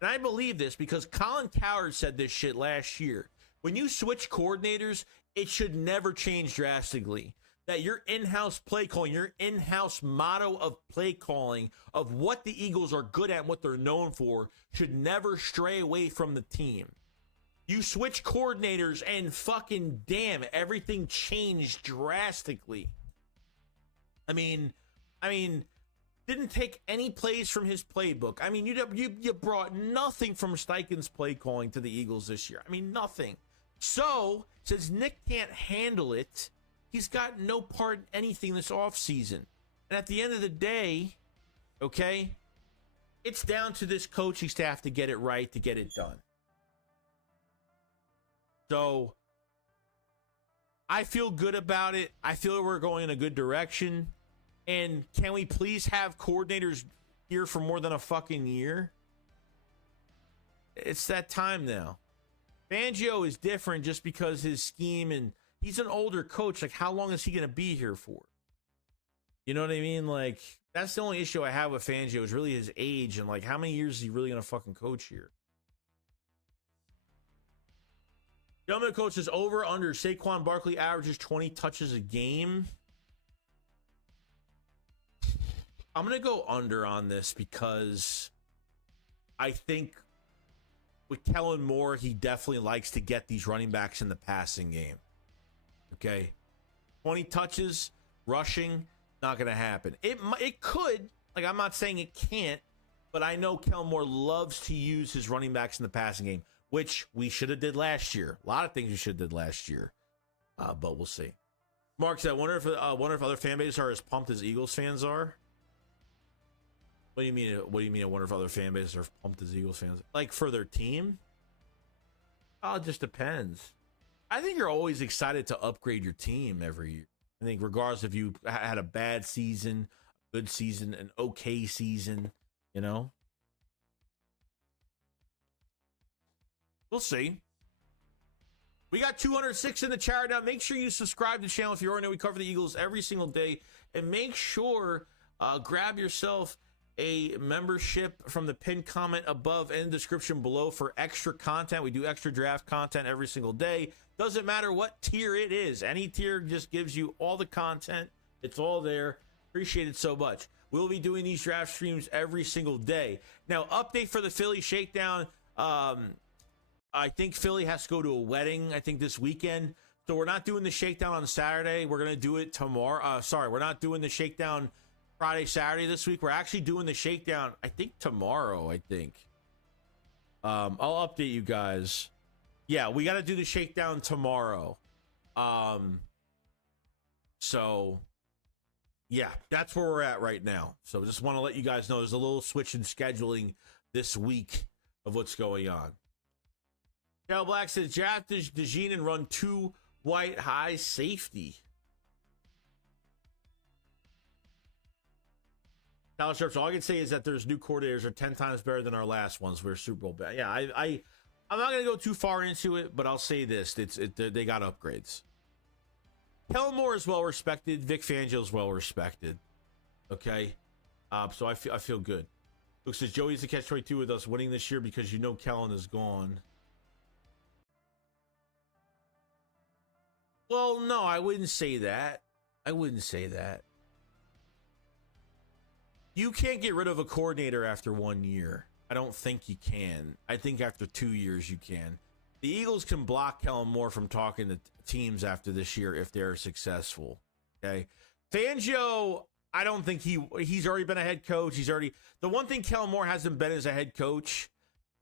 and I believe this because Colin Cowherd said this shit last year. When you switch coordinators, it should never change drastically. That your in-house play calling, your in-house motto of play calling, of what the Eagles are good at and what they're known for, should never stray away from the team. You switch coordinators and fucking damn, everything changed drastically. I mean, didn't take any plays from his playbook. I mean, you brought nothing from Steichen's play calling to the Eagles this year. I mean, nothing. So, since Nick can't handle it, he's got no part in anything this offseason. And at the end of the day, okay, it's down to this coaching staff to get it right, to get it done. So, I feel good about it. I feel we're going in a good direction. And can we please have coordinators here for more than a fucking year? It's that time now. Fangio is different just because his scheme, and he's an older coach. Like, how long is he going to be here for? You know what I mean? Like, that's the only issue I have with Fangio is really his age and, like, how many years is he really going to fucking coach here? Gentlemen, coach is over under. Saquon Barkley averages 20 touches a game. I'm going to go under on this because I think with Kellen Moore, he definitely likes to get these running backs in the passing game. Okay? 20 touches, rushing, not going to happen. It could. Like, I'm not saying it can't, but I know Kellen Moore loves to use his running backs in the passing game, which we should have did last year. A lot of things we should have did last year, but we'll see. Mark said, I wonder if other fan bases are as pumped as Eagles fans are. What do you mean? What do you mean? I wonder if other fan bases are pumped as Eagles fans, like for their team. Oh, it just depends. I think you're always excited to upgrade your team every year. I think regardless if you had a bad season, good season, an okay season, you know. We'll see. We got 206 in the chat now. Make sure you subscribe to the channel if you already know we cover the Eagles every single day, and make sure grab yourself a membership from the pinned comment above and description below for extra content. We do extra draft content every single day. Doesn't matter what tier it is. Any tier just gives you all the content. It's all there. Appreciate it so much. We'll be doing these draft streams every single day. Now, update for the Philly Shakedown. I think Philly has to go to a wedding, I think, this weekend. So we're not doing the Shakedown on Saturday. We're going to do it tomorrow. We're not doing the Shakedown Friday, Saturday this week. We're actually doing the Shakedown, I think, tomorrow, I think. I'll update you guys. Yeah, we got to do the Shakedown tomorrow. So, yeah, that's where we're at right now. So just want to let you guys know there's a little switch in scheduling this week of what's going on. Cal Black says, draft DeJean and run 2 white high safety. Tyler Sharps, all I can say is that there's new coordinators are 10 times better than our last ones. We're Super Bowl bad. Yeah, I'm not going to go too far into it, but I'll say this. They got upgrades. Kellen Moore is well respected. Vic Fangio is well respected. Okay? So I feel good. Luke says, Joey's the catch-22 with us winning this year because you know Kellen is gone. Well, no, I wouldn't say that. I wouldn't say that. You can't get rid of a coordinator after 1 year. I don't think you can. I think after 2 years you can. The Eagles can block Kellen Moore from talking to teams after this year if they're successful. Okay, Fangio, I don't think he's already been a head coach. The one thing Kellen Moore hasn't been as a head coach.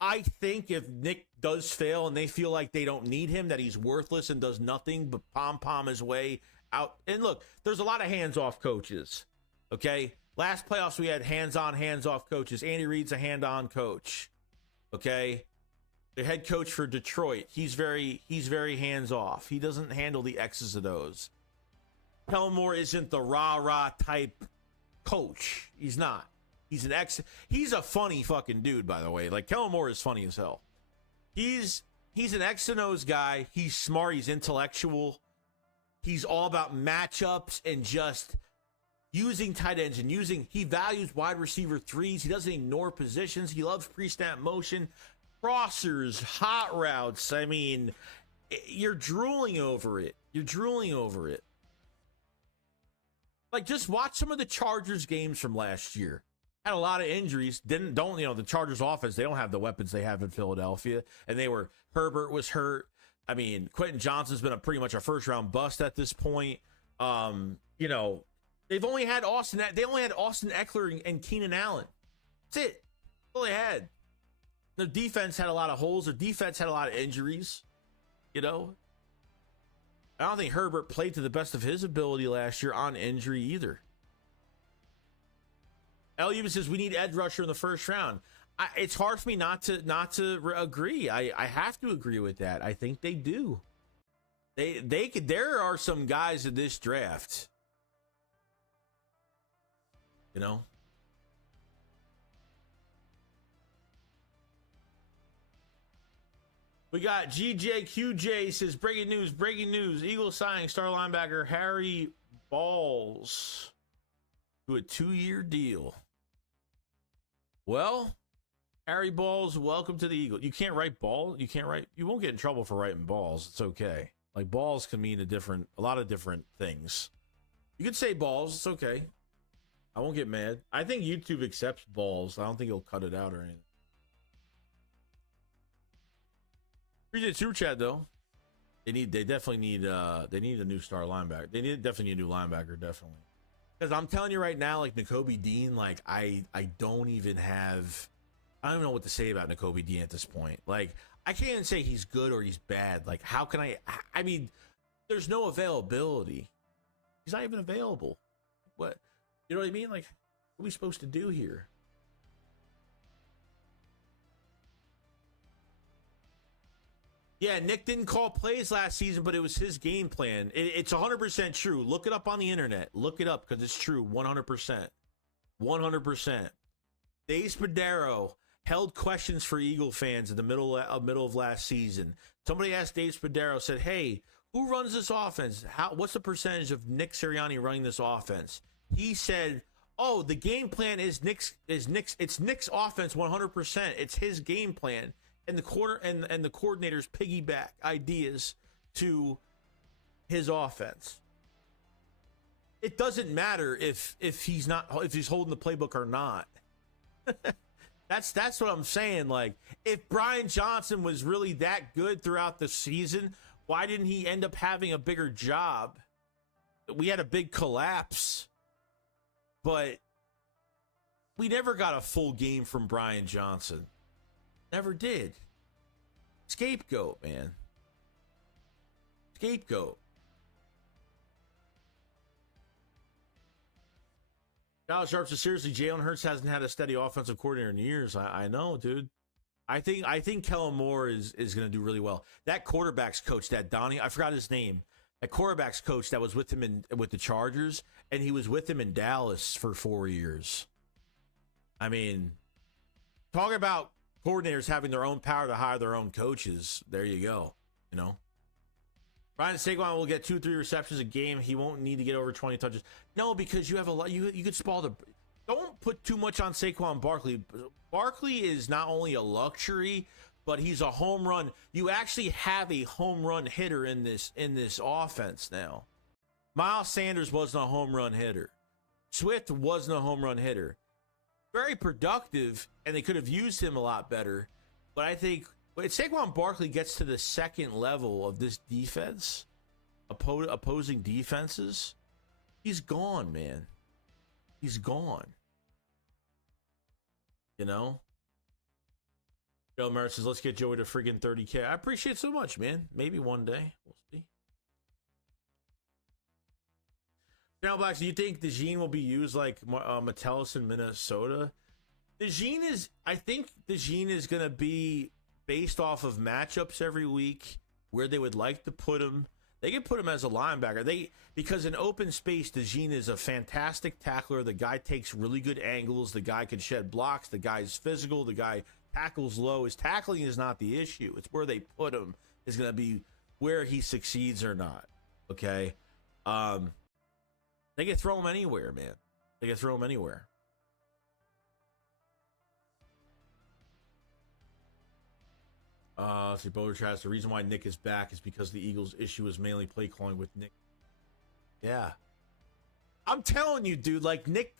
I think if Nick does fail and they feel like they don't need him, that he's worthless and does nothing but pom-pom his way out. And look, there's a lot of hands-off coaches. Okay, last playoffs we had hands-on, hands-off coaches. Andy Reid's a hand-on coach. Okay. The head coach for Detroit, he's very hands-off. He doesn't handle the X's and O's. Kellen Moore isn't the rah-rah type coach. He's not. He's a funny fucking dude, by the way. Like, Kellen Moore is funny as hell. He's an X and O's guy. He's smart. He's intellectual. He's all about matchups and just using tight ends and he values wide receiver threes. He doesn't ignore positions. He loves pre-snap motion. Crossers, hot routes. I mean, you're drooling over it. Like, just watch some of the Chargers games from last year. Had a lot of injuries. The Chargers offense, they don't have the weapons they have in Philadelphia. And Herbert was hurt. I mean, Quentin Johnson's been pretty much a first round bust at this point. They've only had Austin Eckler and Keenan Allen. That's it. That's all they had. Their defense had a lot of holes. Their defense had a lot of injuries. I don't think Herbert played to the best of his ability last year on injury either. L.U. says we need edge rusher in the first round. It's hard for me not to agree. I have to agree with that. I think they do. There are some guys in this draft. We got GJQJ says, breaking news. Eagles signing star linebacker Harry Balls to a 2-year deal. Well, Harry Balls, welcome to the Eagles. You can't write ball. You won't get in trouble for writing balls. It's okay. Like, balls can mean a lot of different things. You could say balls. It's okay. I won't get mad. I think YouTube accepts balls. I don't think he'll cut it out or anything. Appreciate super chat though. They definitely need a new star linebacker. Definitely need a new linebacker, definitely. Because I'm telling you right now, like Nakobe Dean, like I don't even know what to say about Nakobe Dean at this point. Like, I can't even say he's good or he's bad. Like, how can I mean, there's no availability. He's not even available. What, you know what I mean? Like, what are we supposed to do here? Yeah, Nick didn't call plays last season, but it was his game plan. It's 100% true. Look it up on the internet. Look it up because it's true. 100%. 100%. Dave Spadaro held questions for Eagle fans in the middle of last season. Somebody asked Dave Spadaro, said, hey, who runs this offense? What's the percentage of Nick Sirianni running this offense? He said, oh, the game plan is Nick's offense 100%. It's his game plan. And the coordinators piggyback ideas to his offense. It doesn't matter if he's holding the playbook or not. That's what I'm saying. Like, if Brian Johnson was really that good throughout the season, why didn't he end up having a bigger job? We had a big collapse, but we never got a full game from Brian Johnson. Never did. Scapegoat, man. Scapegoat. Dallas Sharp says, seriously, Jalen Hurts hasn't had a steady offensive coordinator in years. I know, dude. I think Kellen Moore is going to do really well. That quarterback's coach, that Donnie, I forgot his name. That quarterback's coach that was with him with the Chargers, and he was with him in Dallas for 4 years. I mean, talk about coordinators having their own power to hire their own coaches. There you go. Ryan Saquon will get 2-3 receptions a game. He won't need to get over 20 touches. No, because you have a lot. You could spoil don't put too much on Saquon Barkley. Barkley is not only a luxury, but he's a home run. You actually have a home run hitter in this offense now. Miles Sanders wasn't a home run hitter. Swift wasn't a home run hitter. Very productive, and they could have used him a lot better. But I think when Saquon Barkley gets to the second level of this defense, opposing defenses, he's gone, man. He's gone. You know? Joe Merritt says, let's get Joey to friggin' 30K. I appreciate it so much, man. Maybe one day. We'll see. Now, Blacks, do you think DeJean will be used like Metellus in Minnesota? I think DeJean is going to be based off of matchups every week, where they would like to put him. They can put him as a linebacker. Because in open space, DeJean is a fantastic tackler. The guy takes really good angles. The guy can shed blocks. The guy's physical. The guy tackles low. His tackling is not the issue. It's where they put him is going to be where he succeeds or not. Okay? They can throw him anywhere, man. They can throw him anywhere. See, Boulder Trash, the reason why Nick is back is because the Eagles' issue is mainly play calling with Nick. Yeah. I'm telling you, dude, like, Nick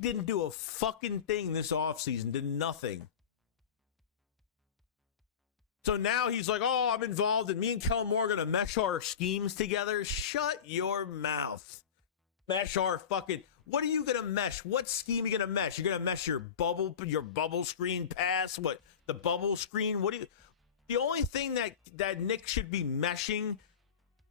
didn't do a fucking thing this offseason, did nothing. So now he's like, oh, I'm involved, and me and Kellen Moore are going to mesh our schemes together. Shut your mouth. Mesh our fucking... What are you going to mesh? What scheme are you going to mesh? You're going to mesh your bubble screen pass? What? The bubble screen? What do you... The only thing that Nick should be meshing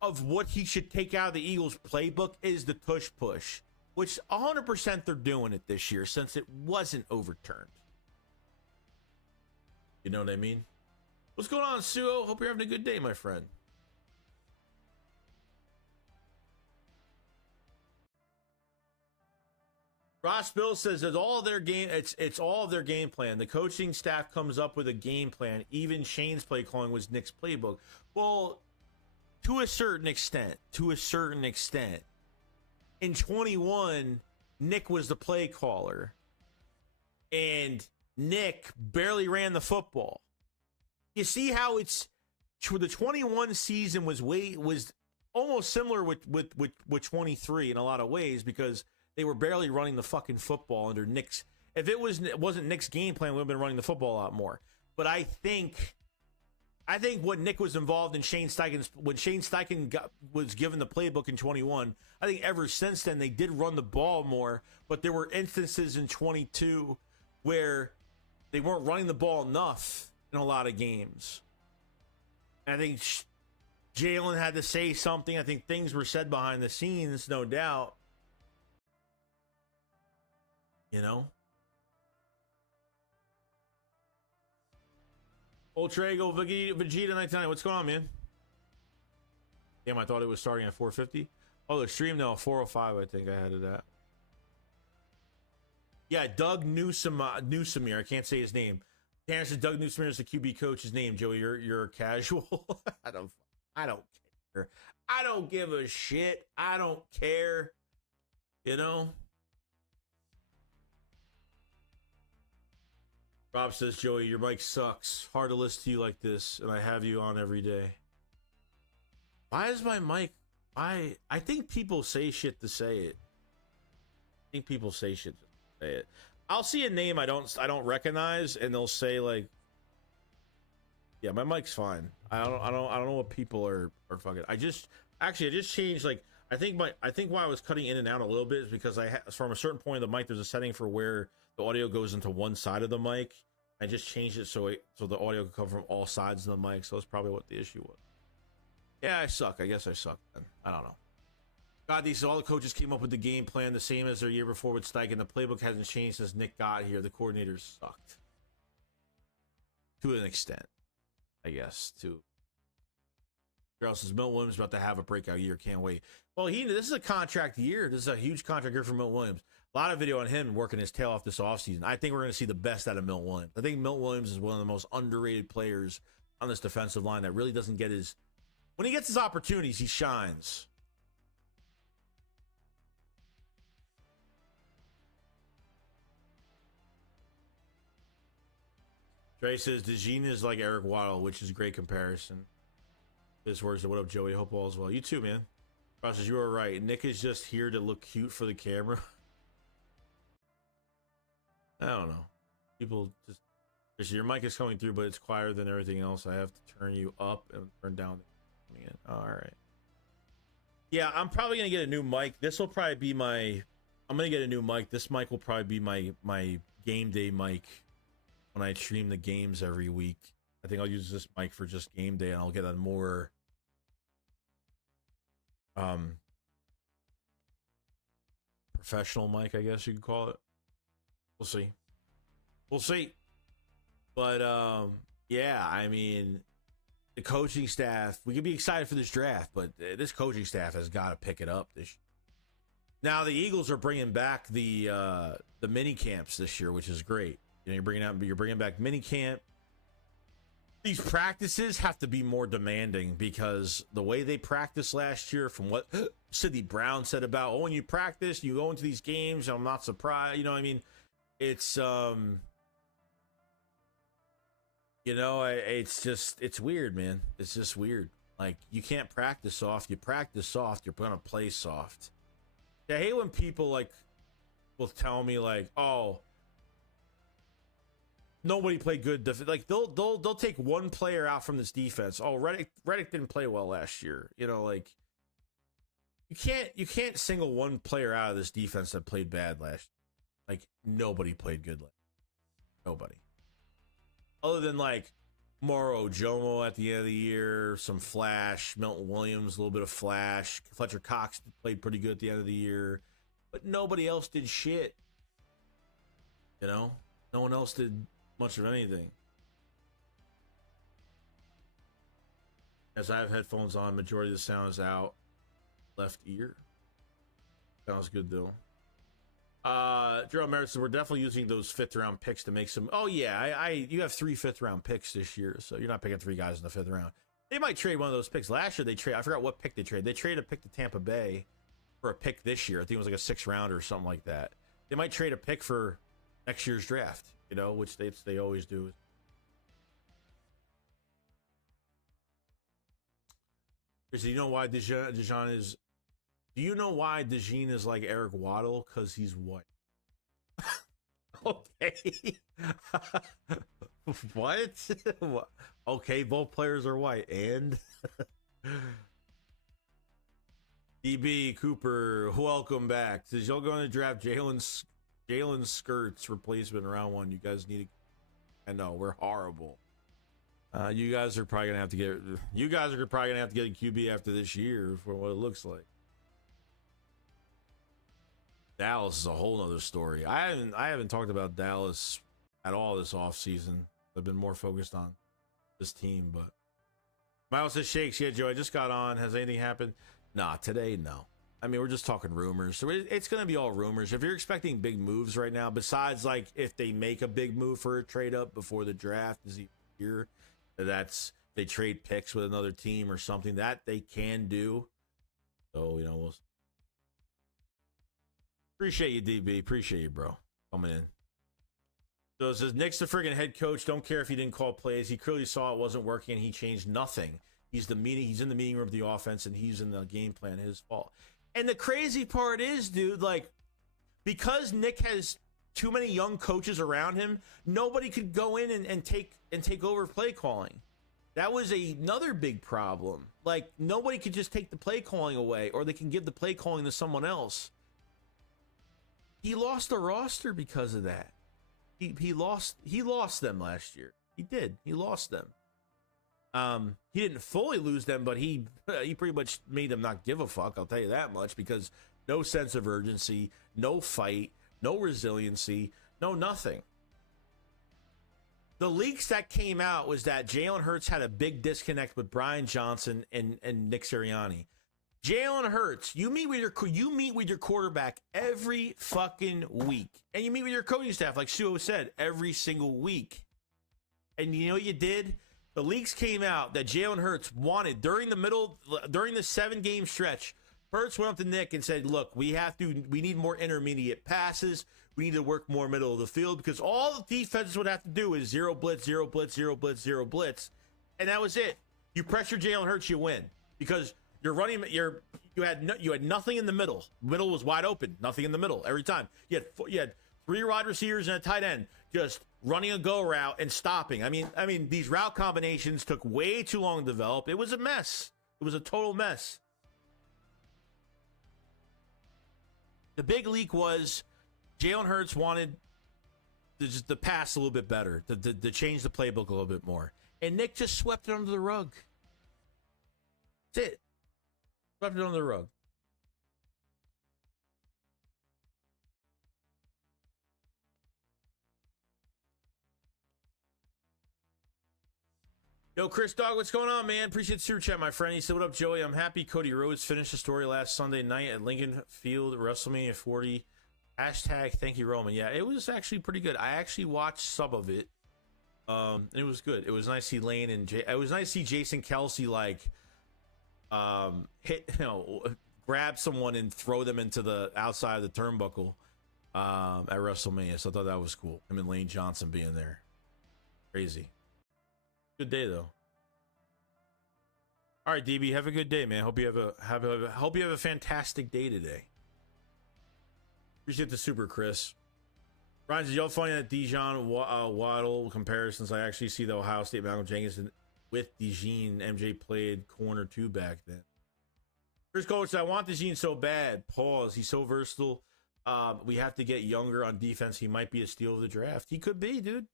of what he should take out of the Eagles playbook is the tush push, which 100% they're doing it this year since it wasn't overturned. You know what I mean? What's going on, Suo? Hope you're having a good day, my friend. Ross Bill says it's all of their game. It's all of their game plan. The coaching staff comes up with a game plan. Even Shane's play calling was Nick's playbook. Well, to a certain extent. In 21, Nick was the play caller, and Nick barely ran the football. You see how it's the 21 season was almost similar with 23 in a lot of ways because they were barely running the fucking football under Nick's. If it wasn't Nick's game plan, we would have been running the football a lot more. But I think what Nick was involved in Shane Steichen's, when Shane Steichen was given the playbook in 21, I think ever since then they did run the ball more. But there were instances in 22 where they weren't running the ball enough in a lot of games. And I think Jalen had to say something. I think things were said behind the scenes, no doubt. You know? Ultrago Vegeta 99. What's going on, man? Damn, I thought it was starting at 450. Oh, the stream now 405. I think I had it at. Yeah, Doug Newsomere. I can't say his name. Terrence says Doug Newsomere is the QB coach's name. Joey, you're casual. I don't care. I don't give a shit. I don't care. You know. Rob says, Joey, your mic sucks. Hard to listen to you like this, and I have you on every day. Why is my mic... I think people say shit to say it. I'll see a name I don't recognize, and they'll say, like... Yeah, my mic's fine. I don't know what people are fucking... I just changed, like... I think why I was cutting in and out a little bit is because from a certain point of the mic, there's a setting for where the audio goes into one side of the mic. I just changed it so the audio could come from all sides of the mic. So that's probably what the issue was. Yeah, I suck. I guess I suck then. I don't know. God, all the coaches came up with the game plan the same as their year before with Steichen. The playbook hasn't changed since Nick got here. The coordinators sucked. To an extent, I guess, too. Girl says Milt Williams about to have a breakout year. Can't wait. Well, this is a contract year. This is a huge contract year for Milt Williams. A lot of video on him working his tail off this offseason. I think we're going to see the best out of Milt Williams. I think Milt Williams is one of the most underrated players on this defensive line that really doesn't get his... When he gets his opportunities, he shines. Trey says DeJean is like Eric Waddle, which is a great comparison. This words. What up, Joey? Hope all is well. You too, man. Ross says you are right. Nick is just here to look cute for the camera. I don't know. People just your mic is coming through, but it's quieter than everything else. I have to turn you up and turn down. All right. Yeah, I'm probably gonna get a new mic. This will probably be my. I'm gonna get a new mic. This mic will probably be my game day mic when I stream the games every week. I think I'll use this mic for just game day, and I'll get a more professional mic, I guess you could call it. We'll see. We'll see. But yeah, I mean, the coaching staff, we can be excited for this draft, but this coaching staff has got to pick it up this year. Now the Eagles are bringing back the mini camps this year, which is great. You know, you're bringing back mini camp. These practices have to be more demanding because the way they practiced last year, from what Sidney Brown said about, when you practice, you go into these games, I'm not surprised. You know what I mean? It's, you know, it's weird, man. It's just weird. Like, you can't practice soft. You practice soft, you're going to play soft. I hate when people, like, will tell me, like, oh, nobody played good defense. Like they'll take one player out from this defense. Oh, Reddick didn't play well last year. You know, like you can't single one player out of this defense that played bad last year. Like nobody played good last year. Nobody. Other than like Moro Jomo at the end of the year, some flash, Milton Williams, a little bit of flash. Fletcher Cox played pretty good at the end of the year. But nobody else did shit. You know? No one else did much of anything. As I have headphones on, majority of the sound is out. Left ear. Sounds good though. Gerald Merritt says we're definitely using those 5th round picks to make some. Oh yeah, you have 3 5th round picks this year, so you're not picking 3 guys in the 5th round. They might trade one of those picks. Last year they traded. I forgot what pick they traded. They traded a pick to Tampa Bay for a pick this year. I think it was like a 6th rounder or something like that. They might trade a pick for next year's draft. You know, which they always do. Do you know why DeJean is? Do you know why DeJean is like Eric Waddle? Because he's white. Okay. What? Okay, both players are white, and DB Cooper, welcome back. Says y'all going to draft Jalen Skirts replacement in round 1. You guys need to. I know we're horrible. You guys are probably gonna have to get. You guys are probably gonna have to get a QB after this year for what it looks like. Dallas is a whole nother story. I haven't talked about Dallas at all this offseason. I've been more focused on this team, but Miles says shakes. Yeah, Joe, I just got on. Has anything happened? Nah, today, no. I mean, we're just talking rumors. So it's going to be all rumors. If you're expecting big moves right now, besides like if they make a big move for a trade up before the draft is here, that's they trade picks with another team or something that they can do. So, you know, we'll appreciate you, DB. Appreciate you, bro, coming in. So it says Nick's the friggin' head coach. Don't care if he didn't call plays. He clearly saw it wasn't working and he changed nothing. He's in the meeting room of the offense and he's in the game plan. His fault. And the crazy part is, dude, like, because Nick has too many young coaches around him, nobody could go in and take over play calling. That was another big problem. Like, nobody could just take the play calling away, or they can give the play calling to someone else. He lost the roster because of that. He lost them last year. He did. He lost them. He didn't fully lose them, but he pretty much made them not give a fuck. I'll tell you that much, because no sense of urgency, no fight, no resiliency, no nothing. The leaks that came out was that Jalen Hurts had a big disconnect with Brian Johnson and Nick Sirianni. Jalen Hurts, you meet with your quarterback every fucking week, and you meet with your coaching staff, like Suo said, every single week. And you know what you did? The leaks came out that Jalen Hurts wanted during the 7-game stretch. Hurts went up to Nick and said, "Look, we need more intermediate passes. we need to work more middle of the field, because all the defenses would have to do is zero blitz, zero blitz, zero blitz, zero blitz, and that was it. You pressure Jalen Hurts, you win, because you're running. You had nothing in the middle. Middle was wide open. Nothing in the middle every time. You had 3 wide receivers and a tight end just running a go route and stopping. I mean, these route combinations took way too long to develop. It was a mess. It was a total mess. The big leak was Jalen Hurts wanted to pass a little bit better, to change the playbook a little bit more. And Nick just swept it under the rug. That's it. Swept it under the rug. Yo, Chris Dog, what's going on, man? Appreciate the super chat, my friend. He said, what up, Joey? I'm happy Cody Rhodes finished the story last Sunday night at Lincoln Field, WrestleMania 40. Hashtag thank you, Roman. Yeah, it was actually pretty good. I actually watched some of it. It was good. It was nice to see Lane and it was nice to see Jason Kelsey grab someone and throw them into the outside of the turnbuckle at WrestleMania. So I thought that was cool. Him and Lane Johnson being there. Crazy. Good day though. All right, DB, have a good day, man. Hope you have a fantastic day today. Appreciate the super, Chris. Ryan, did y'all find that DeJean Waddle comparisons? I actually see the Ohio State Malcolm Jenkins with DeJean. MJ played corner 2 back then. Chris Coach, I want DeJean so bad. Pause. He's so versatile. We have to get younger on defense. He might be a steal of the draft. He could be, dude.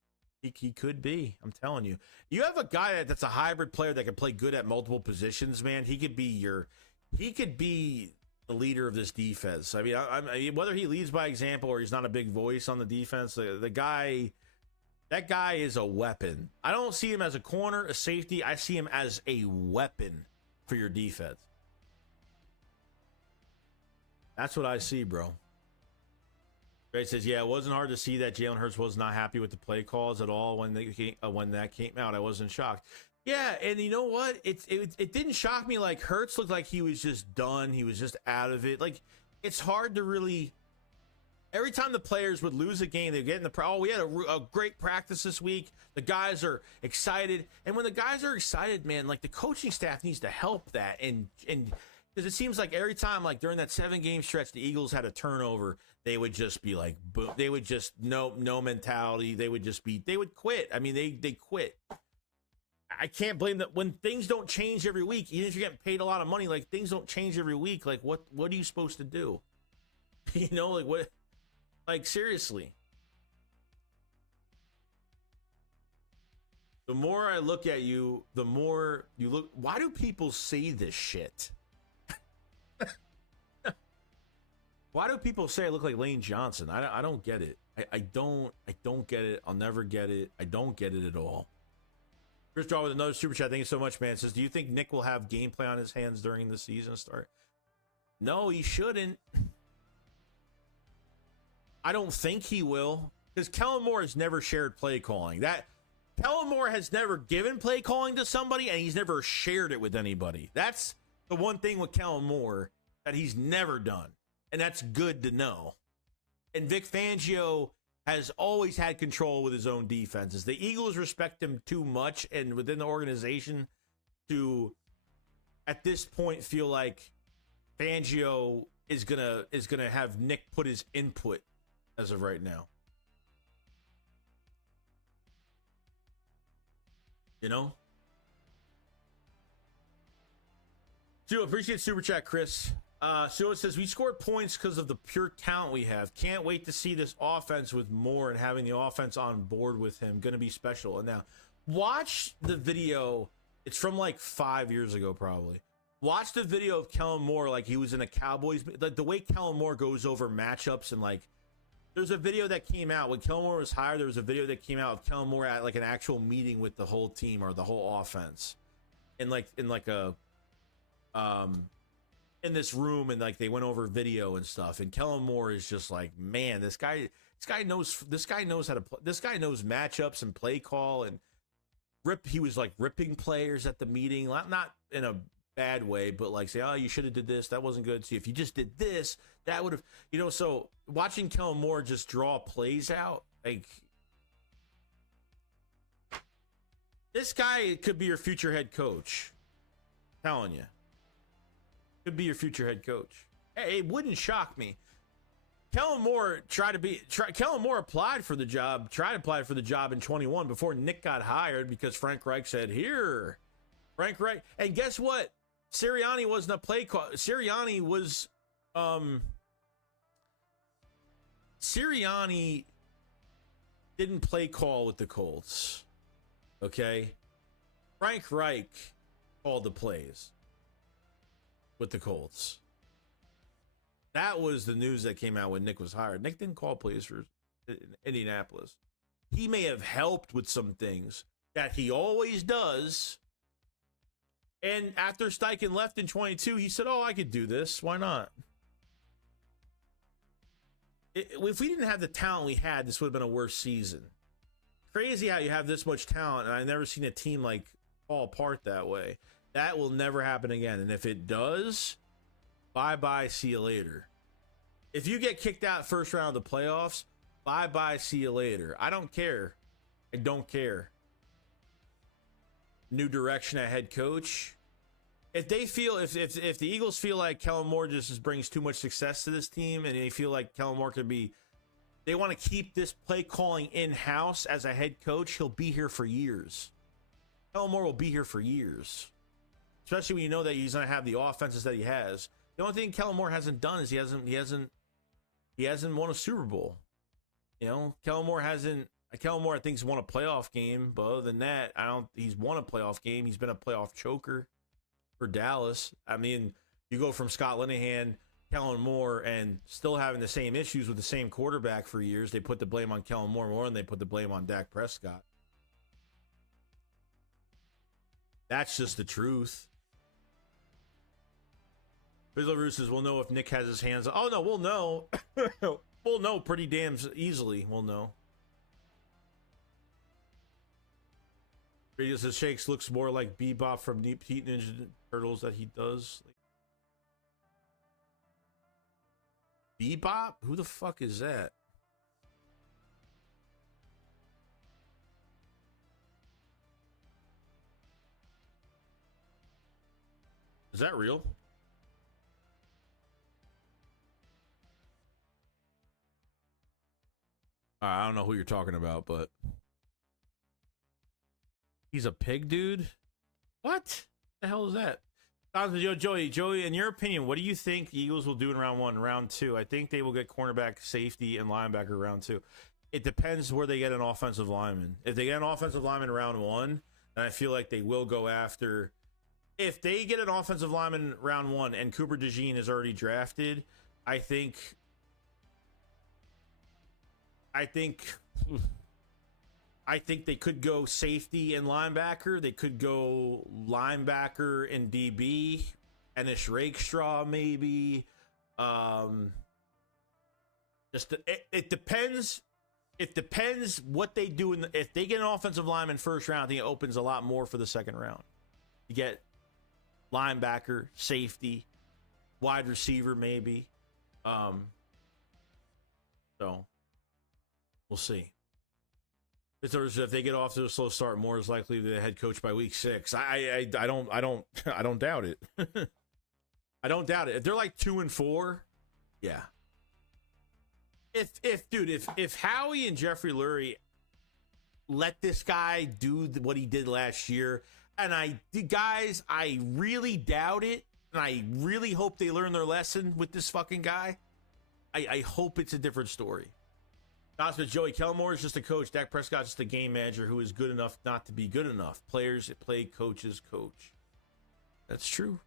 He could be. I'm telling you. You have a guy that's a hybrid player that can play good at multiple positions, man. He could be the leader of this defense. I mean, whether he leads by example or he's not a big voice on the defense, that guy is a weapon. I don't see him as a corner, a safety. I see him as a weapon for your defense. That's what I see, bro. Ray says, yeah, it wasn't hard to see that Jalen Hurts was not happy with the play calls at all when that came out. I wasn't shocked. Yeah, and you know what? It didn't shock me. Like, Hurts looked like he was just done. He was just out of it. Like, it's hard to really. Every time the players would lose a game, they'd get in the we had a great practice this week. The guys are excited, and when the guys are excited, man, like the coaching staff needs to help that, and because it seems like every time, like during that 7-game stretch, the Eagles had a turnover, they would just be like, boom. They would just no mentality. They would quit. I mean, they quit. I can't blame that when things don't change every week, even if you're getting paid a lot of money, like things don't change every week. Like what are you supposed to do? You know, like what, like seriously. The more I look at you, the more you look, why do people say this shit? Why do people say I look like Lane Johnson? I don't get it. I don't get it. I'll never get it. I don't get it at all. Chris Draw with another super chat. Thank you so much, man. It says, do you think Nick will have gameplay on his hands during the season start? No, he shouldn't. I don't think he will, because Kellen Moore has never shared play calling. Kellen Moore has never given play calling to somebody, and he's never shared it with anybody. That's the one thing with Kellen Moore that he's never done, and that's good to know. And Vic Fangio has always had control with his own defenses. The Eagles respect him too much, and within the organization, to at this point feel like Fangio is gonna have Nick put his input as of right now. You know? So appreciate super chat, Chris. So it says, we scored points because of the pure talent we have. Can't wait to see this offense with Moore and having the offense on board with him. Going to be special. And now, watch the video. It's from like 5 years ago, probably. Watch the video of Kellen Moore like he was in a Cowboys. Like the way Kellen Moore goes over matchups, and like, there's a video that came out when Kellen Moore was hired. There was a video that came out of Kellen Moore at like an actual meeting with the whole team or the whole offense, in this room, and like they went over video and stuff. And Kellen Moore is just like, man, this guy knows how to play. This guy knows matchups and play call and rip. He was like ripping players at the meeting, not in a bad way, but like say, oh, you should have did this. That wasn't good. See, if you just did this, that would have, so watching Kellen Moore just draw plays out, like this guy could be your future head coach. I'm telling you. Could be your future head coach. Hey, it wouldn't shock me. Kellen Moore applied for the job, tried to apply for the job in 21 before Nick got hired because Frank Reich said, here. Frank Reich. And guess what? Sirianni wasn't a play call. Sirianni didn't play call with the Colts. Okay? Frank Reich called the plays with the Colts. That was the news that came out when Nick was hired. Nick didn't call plays for Indianapolis. He may have helped with some things that he always does. And after Steichen left in 22, he said, oh, I could do this. Why not? If we didn't have the talent we had, this would have been a worse season. Crazy how you have this much talent, and I've never seen a team like fall apart that way. That will never happen again. And if it does, bye-bye, see you later. If you get kicked out first round of the playoffs, bye-bye, see you later. I don't care. I don't care. New direction at head coach. If they feel, if the Eagles feel like Kellen Moore just brings too much success to this team, and they feel like Kellen Moore could be, they want to keep this play calling in-house as a head coach, he'll be here for years. Kellen Moore will be here for years. Especially when you know that he's going to have the offenses that he has. The only thing Kellen Moore hasn't done is he hasn't won a Super Bowl. Kellen Moore, I think, he's won a playoff game, but other than that, he's won a playoff game. He's been a playoff choker for Dallas. I mean, you go from Scott Linehan, Kellen Moore, and still having the same issues with the same quarterback for years. They put the blame on Kellen Moore more than they put the blame on Dak Prescott. That's just the truth. Fizzler says, we'll know if Nick has his hands on. Oh, no, we'll know. We'll know pretty damn easily. We'll know. Radio says, Shakes looks more like Bebop from Deep Heat Ninja Turtles that he does. Bebop? Who the fuck is that? Is that real? I don't know who you're talking about, but he's a pig dude? What the hell is that? Joey, in your opinion, what do you think the Eagles will do in round 1, round 2? I think they will get cornerback, safety, and linebacker round 2. It depends where they get an offensive lineman. If they get an offensive lineman round 1, then I feel like they will go after. If they get an offensive lineman round 1 and Cooper DeJean is already drafted, I think they could go safety and linebacker. They could go linebacker and DB, and Ennis Rakestraw maybe. It depends. It depends what they do. If they get an offensive lineman first round, I think it opens a lot more for the second round. You get linebacker, safety, wide receiver maybe. So we'll see. If they get off to a slow start, Moore is likely the head coach by week 6. I don't doubt it. I don't doubt it. If they're like 2-4, yeah. If Howie and Jeffrey Lurie let this guy do what he did last year, and I really doubt it, and I really hope they learn their lesson with this fucking guy. I hope it's a different story. But Joey, Kellen Moore is just a coach. Dak Prescott's just a game manager who is good enough not to be good enough. Players play, coaches coach. That's true.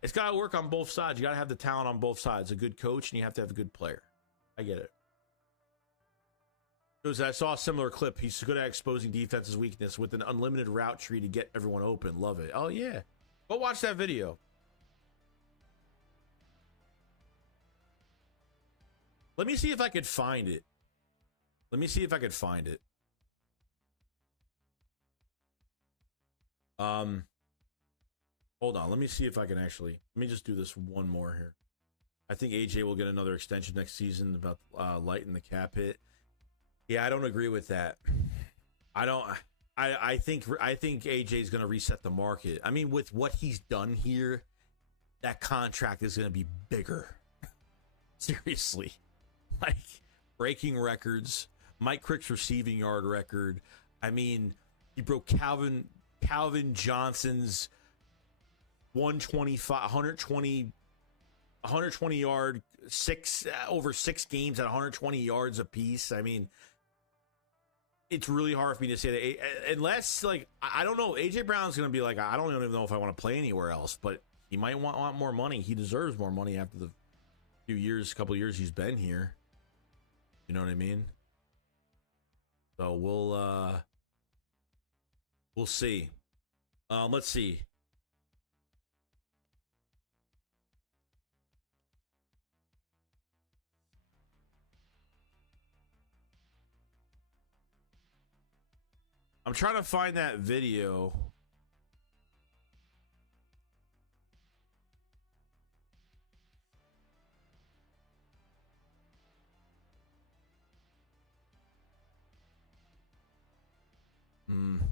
It's got to work on both sides. You got to have the talent on both sides. A good coach, and you have to have a good player. I get it. I saw a similar clip. He's good at exposing defense's weakness with an unlimited route tree to get everyone open. Love it. Oh, yeah. Go watch that video. Let me see if I could find it. Hold Hold on. Let me see if I can actually. Let me just do this one more here. I think AJ will get another extension next season about lighten the cap hit. Yeah, I don't agree with that. I don't. I think AJ is going to reset the market. I mean, with what he's done here, that contract is going to be bigger. Seriously, like breaking records. Mike Crick's receiving yard record. I mean, he broke Calvin Johnson's 120 yard over 6 games at 120 yards apiece. I mean, it's really hard for me to say that unless, like, I don't know. AJ Brown's going to be like, I don't even know if I want to play anywhere else, but he might want more money. He deserves more money after the couple years he's been here. You know what I mean? So we'll see. Let's see. I'm trying to find that video.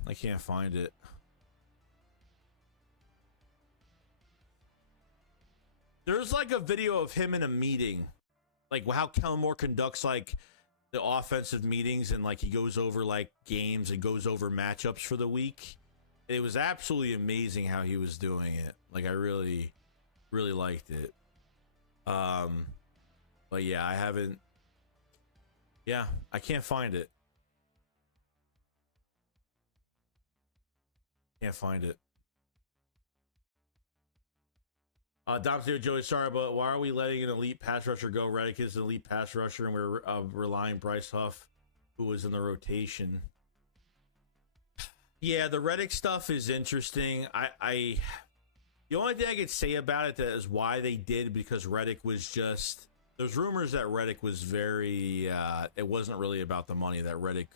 I can't find it. There's like a video of him in a meeting, like how Kellen Moore conducts like the offensive meetings, and like he goes over like games and goes over matchups for the week. It was absolutely amazing how he was doing it. Like I really, really liked it. But yeah, I haven't. Yeah, I can't find it. Can't find it. Dom Zero Joey, sorry, but why are we letting an elite pass rusher go? Reddick is an elite pass rusher, and we're relying Bryce Huff, who was in the rotation. Yeah, the Reddick stuff is interesting. The only thing I could say about it is why they did, because Reddick was just. There's rumors that Reddick was very. It wasn't really about the money. That Reddick.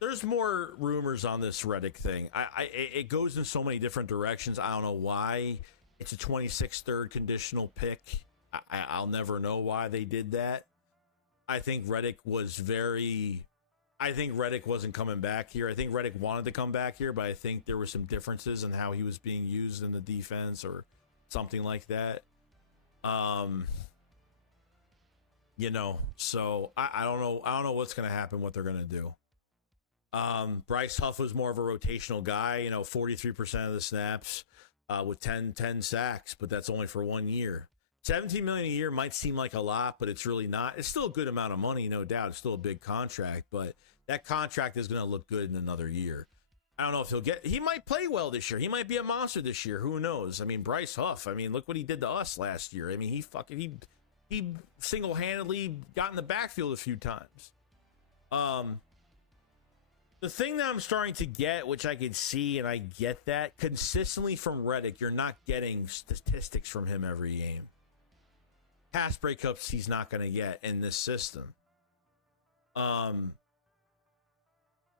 There's more rumors on this Reddick thing. It goes in so many different directions. I don't know why. It's a 26th third conditional pick. I'll never know why they did that. I think Reddick wasn't coming back here. I think Reddick wanted to come back here, but I think there were some differences in how he was being used in the defense or something like that. So I don't know. I don't know what's going to happen, what they're going to do. Bryce Huff was more of a rotational guy, 43% of the snaps, with 10 sacks, but that's only for 1 year. $17 million a year might seem like a lot, but it's really not. It's still a good amount of money, no doubt. It's still a big contract, but that contract is going to look good in another year. I don't know if he might play well this year. He might be a monster this year. Who knows? I mean, Bryce Huff, look what he did to us last year. I mean, he single-handedly got in the backfield a few times. The thing that I'm starting to get, which I can see, and I get that, consistently from Reddick, you're not getting statistics from him every game. Pass breakups he's not going to get in this system. The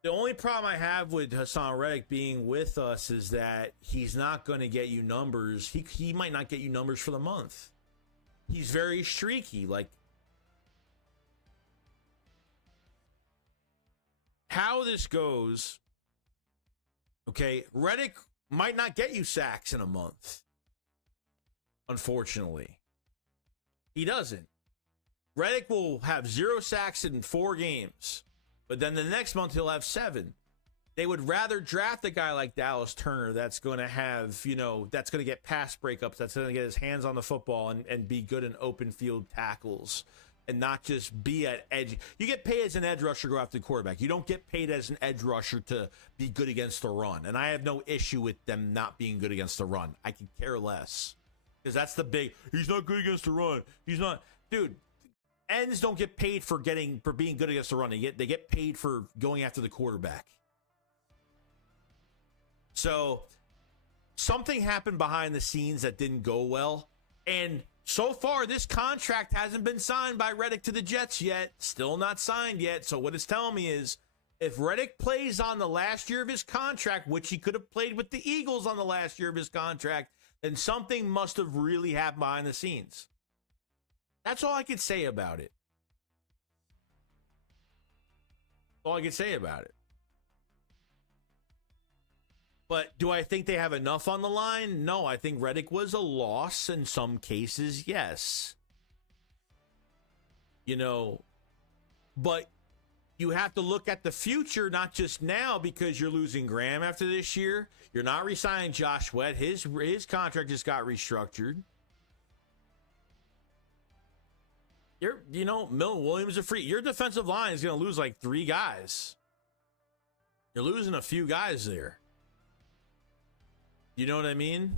only problem I have with Hassan Reddick being with us is that he's not going to get you numbers. He might not get you numbers for the month. He's very streaky, like, how this goes, okay, Reddick might not get you sacks in a month. Unfortunately. He doesn't. Reddick will have 0 sacks in 4 games, but then the next month he'll have 7. They would rather draft a guy like Dallas Turner that's going to have, that's going to get pass breakups, that's going to get his hands on the football and be good in open field tackles. And not just be at edge. You get paid as an edge rusher to go after the quarterback. You don't get paid as an edge rusher to be good against the run. And I have no issue with them not being good against the run. I could care less. Because that's the big, he's not good against the run. He's not. Dude, ends don't get paid for being good against the run. They get paid for going after the quarterback. So, something happened behind the scenes that didn't go well. And so far, this contract hasn't been signed by Reddick to the Jets yet. Still not signed yet. So what it's telling me is If Reddick plays on the last year of his contract, which he could have played with the Eagles on the last year of his contract, then something must have really happened behind the scenes. That's all I could say about it. All I could say about it. But do I think they have enough on the line? No, I think Reddick was a loss in some cases, yes. You know, but you have to look at the future, not just now, because you're losing Graham after this year. You're not re-signing Josh Sweat. His contract just got restructured. Milton Williams are free. Your defensive line is going to lose like 3 guys. You're losing a few guys there. You know what I mean?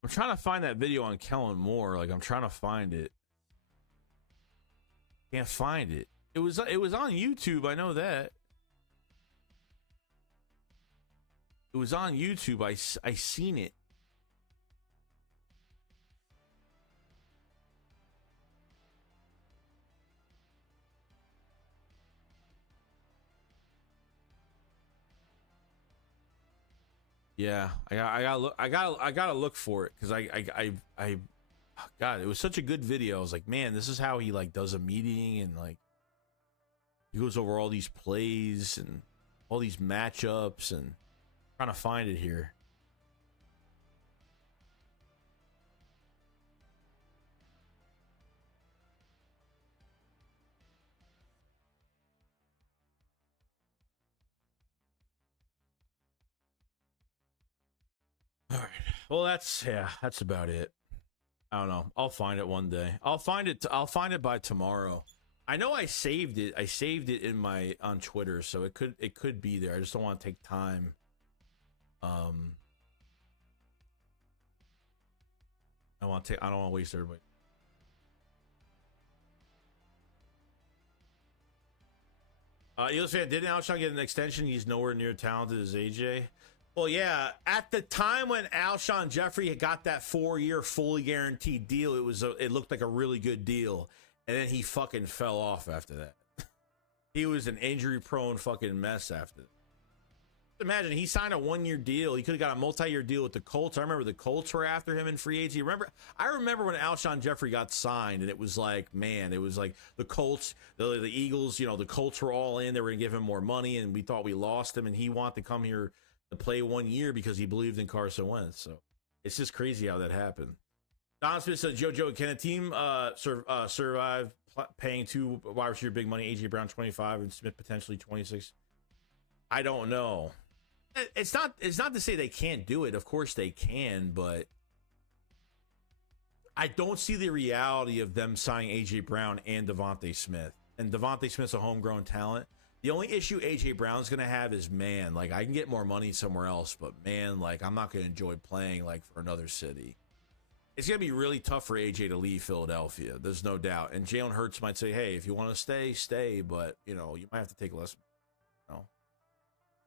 I'm trying to find that video on Kellen Moore. Like, I'm trying to find it. Can't find it. It was on YouTube. I know that. It was on YouTube. I seen it. Yeah, I gotta look for it because God, it was such a good video. I was like, man, this is how he like does a meeting and like he goes over all these plays and all these matchups and trying to find it here. All right. Well, that's about it. I don't know. I'll find it one day. I'll find it by tomorrow. I know I saved it. I saved it on Twitter, so it could be there. I just don't want to take time. I don't want to waste everybody. Eagles fan, didn't Alshon get an extension? He's nowhere near talented as AJ. Well, yeah. At the time when Alshon Jeffrey got that 4-year fully guaranteed deal, it looked like a really good deal, and then he fucking fell off after that. He was an injury-prone fucking mess after that. Imagine he signed a 1-year deal. He could have got a multi-year deal with the Colts. I remember the Colts were after him in free agency. I remember when Alshon Jeffrey got signed, and it was like, man, it was like the Colts, the Eagles. The Colts were all in. They were gonna give him more money, and we thought we lost him, and he wanted to come here to play 1 year because he believed in Carson Wentz. So it's just crazy how that happened. Don Smith said, Joe, can a team survive paying 2 wide receiver big money, AJ Brown 25 and Smith potentially 26? I don't know. It's not to say they can't do it. Of course they can, but I don't see the reality of them signing AJ Brown and Devontae Smith. And Devontae Smith's a homegrown talent. The only issue AJ Brown's going to have is, man, like, I can get more money somewhere else, but, man, like, I'm not going to enjoy playing, like, for another city. It's going to be really tough for AJ to leave Philadelphia. There's no doubt. And Jalen Hurts might say, hey, if you want to stay, stay, but, you might have to take less.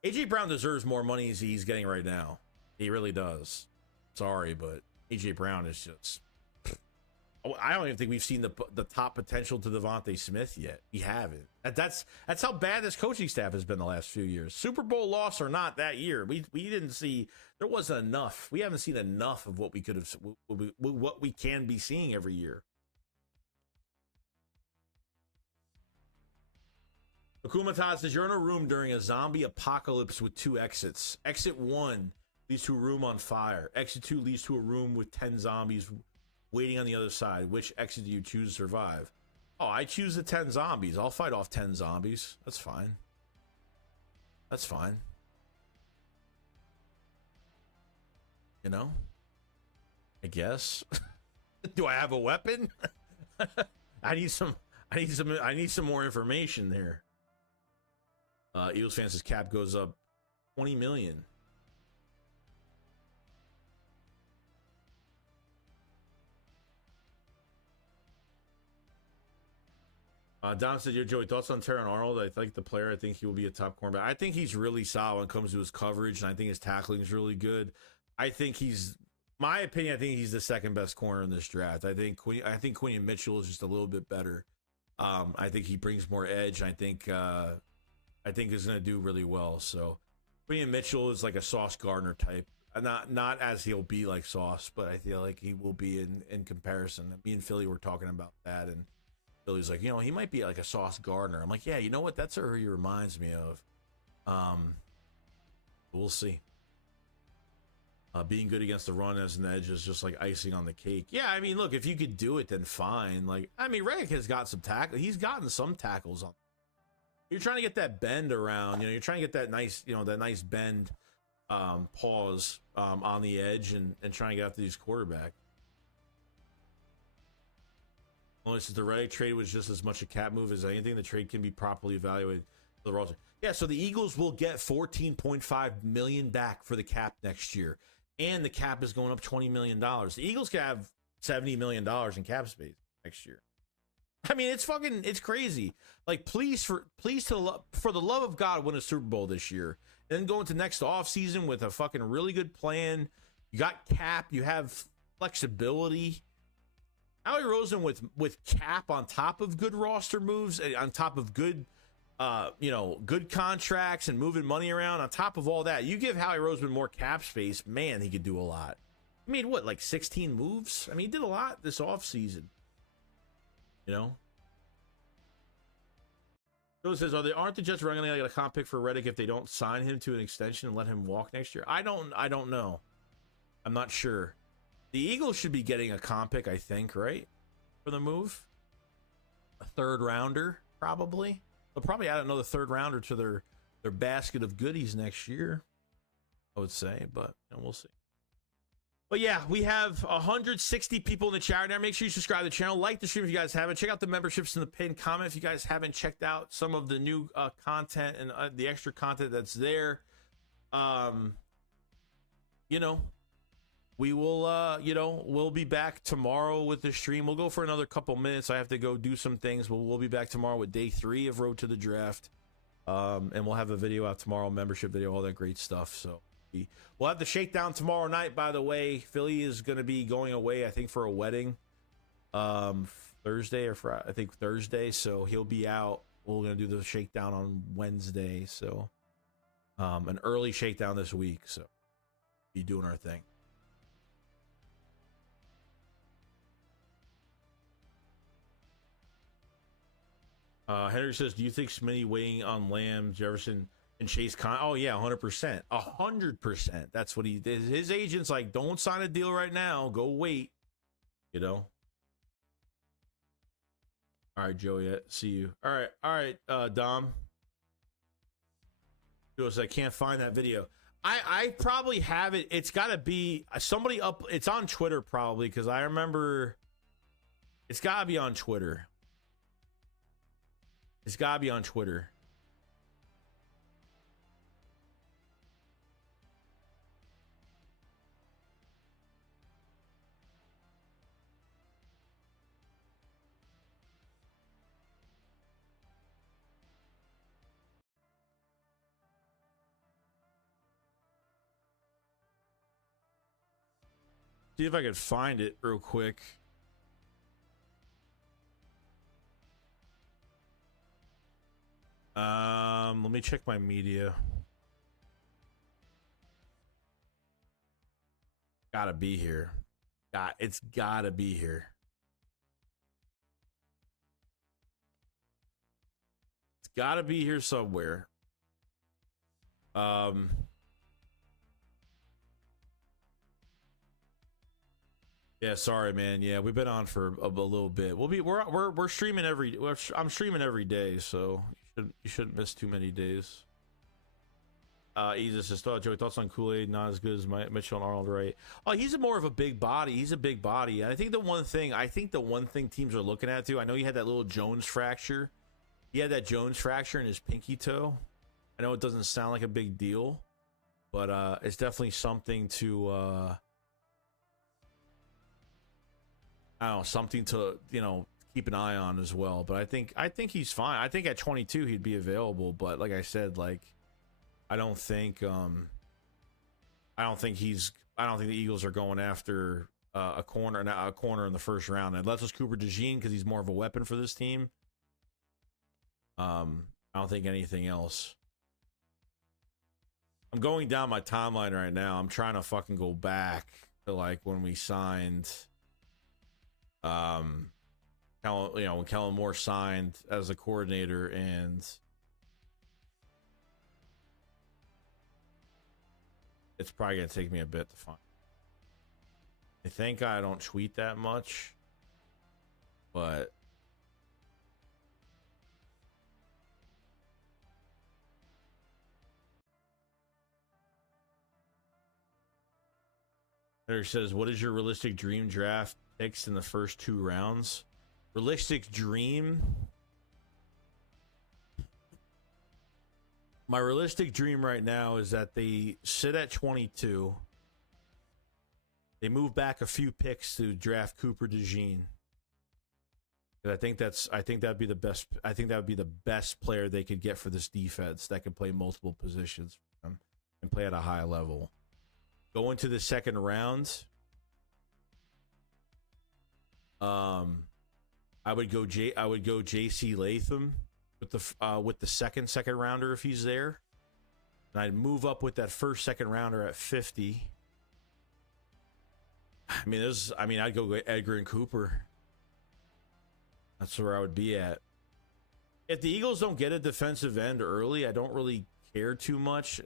AJ Brown deserves more money as he's getting right now. He really does. Sorry, but AJ Brown is just... I don't even think we've seen the top potential to Devontae Smith yet. We haven't. That's how bad this coaching staff has been the last few years. Super Bowl loss or not, that year we didn't see. There wasn't enough. We haven't seen enough of what we could have, what we can be seeing every year. Akumatas says you're in a room during a zombie apocalypse with 2 exits. Exit 1 leads to a room on fire. Exit 2 leads to a room with 10 zombies waiting on the other side. Which exit do you choose to survive? Oh, I choose the 10 zombies. I'll fight off 10 zombies. That's fine. That's fine. I guess. Do I have a weapon? I need some more information there. Eagles fans, his cap goes up $20 million. Don said, "Yo, Joey, thoughts on Terran Arnold? I like the player. I think he will be a top cornerback. I think he's really solid when it comes to his coverage, and I think his tackling is really good. I think my opinion, I think he's the second best corner in this draft. I think Quinion Mitchell is just a little bit better. I think he brings more edge. I think he's going to do really well. So Quinion Mitchell is like a Sauce Gardner type. Not as he'll be like Sauce, but I feel like he will be in comparison. Me and Philly were talking about that, and Philly's like, he might be like a Sauce Gardner. I'm like, yeah, you know what? That's who he reminds me of. We'll see. Being good against the run as an edge is just like icing on the cake. Yeah, I mean, look, if you could do it, then fine. Like, I mean, Reddick has got some tackle. He's gotten some tackles on. You're trying to get that bend around. You're trying to get that nice, that nice bend, pause on the edge and trying to get after these quarterback. Well, the Reddick trade was just as much a cap move as anything. The trade can be properly evaluated. The roster. Yeah, so the Eagles will get $14.5 million back for the cap next year, and the cap is going up $20 million. The Eagles can have $70 million in cap space next year. I mean, it's crazy. Like, please for the love of God, win a Super Bowl this year, and then go into next offseason with a fucking really good plan. You got cap, you have flexibility. Howie Roseman with cap on top of good roster moves, on top of good, good contracts and moving money around. On top of all that, you give Howie Roseman more cap space, man, he could do a lot. I mean, what, like 16 moves? I mean, he did a lot this offseason. So it says, aren't the Jets running like a comp pick for Reddick if they don't sign him to an extension and let him walk next year? I don't know. I'm not sure. The Eagles should be getting a comp pick, I think, right? For the move. A third rounder, probably. They'll probably add another third rounder to their basket of goodies next year, I would say, but we'll see. But yeah, we have 160 people in the chat right now. Make sure you subscribe to the channel. Like the stream if you guys haven't. Check out the memberships in the pinned comment if you guys haven't checked out some of the new content and the extra content that's there. We will, we'll be back tomorrow with the stream. We'll go for another couple minutes. I have to go do some things. We'll be back tomorrow with day 3 of Road to the Draft. And we'll have a video out tomorrow, membership video, all that great stuff. So we'll have the shakedown tomorrow night, by the way. Philly is going to be going away, I think, for a wedding Thursday or Friday. I think Thursday. So he'll be out. We're going to do the shakedown on Wednesday. So an early shakedown this week. So be doing our thing. Henry says, do you think Smitty waiting on Lamb, Jefferson, and Chase Con? Oh, yeah, 100%. 100%. That's what he did. His agent's like, don't sign a deal right now. Go wait. All right, Joey, see you. All right, Dom. Joe says, I can't find that video. I probably have it. It's got to be somebody up. It's on Twitter probably, because I remember it's got to be on Twitter. It's got to be on Twitter. See if I could find it real quick. Let me check my media. Gotta be here. It's gotta be here. It's gotta be here somewhere. Yeah, sorry, man. Yeah, we've been on for a little bit. We're streaming I'm streaming every day, so you shouldn't miss too many days. Easy says, Joey, thoughts on Kool-Aid? Not as good as Mitchell and Arnold, right? Oh, he's more of a big body. He's a big body. And I think the one thing teams are looking at too. I know he had that little Jones fracture. He had that Jones fracture in his pinky toe. I know it doesn't sound like a big deal, but it's definitely something to. I don't know, something to keep an eye on as well. But I think he's fine. I think at 22 he'd be available. But like I said, like I don't think the Eagles are going after a corner in the first round. And let's Cooper DeJean because he's more of a weapon for this team. I don't think anything else. I'm going down my timeline right now. I'm trying to fucking go back to like when we signed, when Kellen Moore signed as a coordinator, and it's probably gonna take me a bit to find. I think I don't tweet that much, but Eric says, what is your realistic dream draft picks in the first 2 rounds? Realistic dream? My realistic dream right now is that they sit at 22. They move back a few picks to draft Cooper DeJean. I think that'd be the best. I think that would be the best player they could get for this defense that could play multiple positions for them and play at a high level. Go into the second round. I would go JC Latham with the second rounder if he's there. And I'd move up with that second rounder at 50. I'd go Edgar and Cooper. That's where I would be at. If the Eagles don't get a defensive end early, I don't really care too much.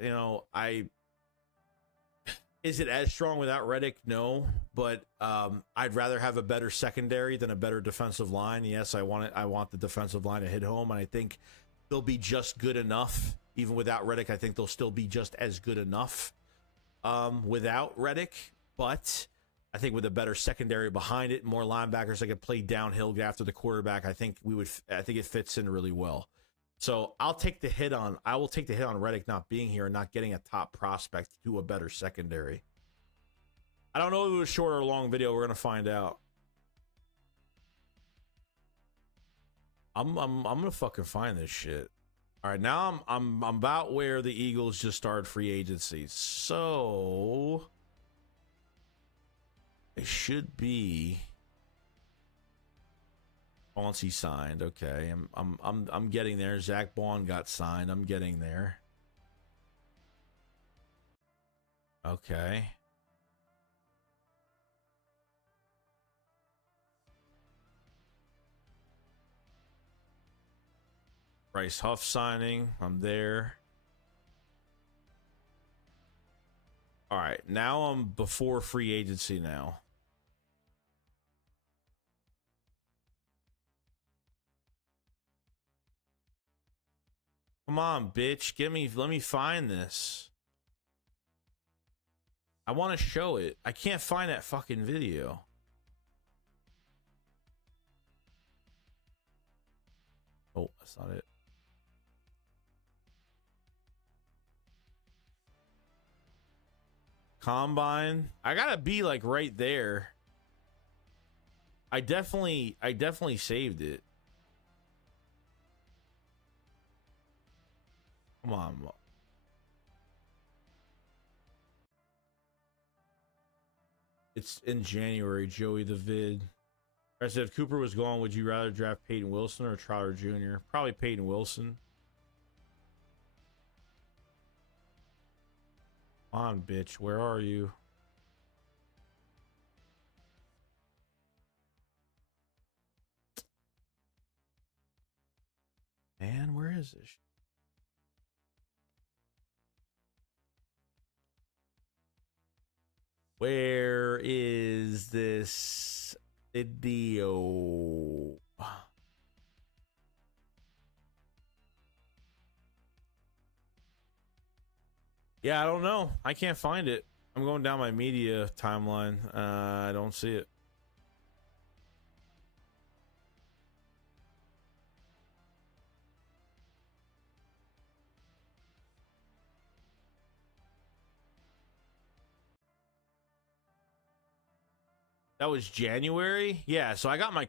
Is it as strong without Reddick? No, but I'd rather have a better secondary than a better defensive line. Yes, I want the defensive line to hit home, and I think they'll be just good enough. Even without Reddick, I think they'll still be just as good enough without Reddick. But I think with a better secondary behind it, more linebackers that could play downhill after the quarterback, I think it fits in really well. So I will take the hit on Reddick not being here and not getting a top prospect to a better secondary. I don't know if it was a short or long video. We're gonna find out. I'm gonna fucking find this shit. All right, now I'm about where the Eagles just started free agency, so it should be. Once he signed, okay. I'm getting there. Zach Bond got signed. I'm getting there. Okay. Bryce Huff signing. I'm there. All right, now I'm before free agency now. Come on, bitch. Let me find this. I want to show it. I can't find that fucking video. Oh, that's not it. Combine. I gotta be like right there. I definitely saved it. Come on. It's in January, Joey the vid. I said, if Cooper was gone, would you rather draft Peyton Wilson or Trotter Jr.? Probably Peyton Wilson. Come on, bitch. Where are you? Man, where is this? Where is this video? Yeah, I don't know. I can't find it. I'm going down my media timeline. I don't see it. That was January. Yeah, so I got my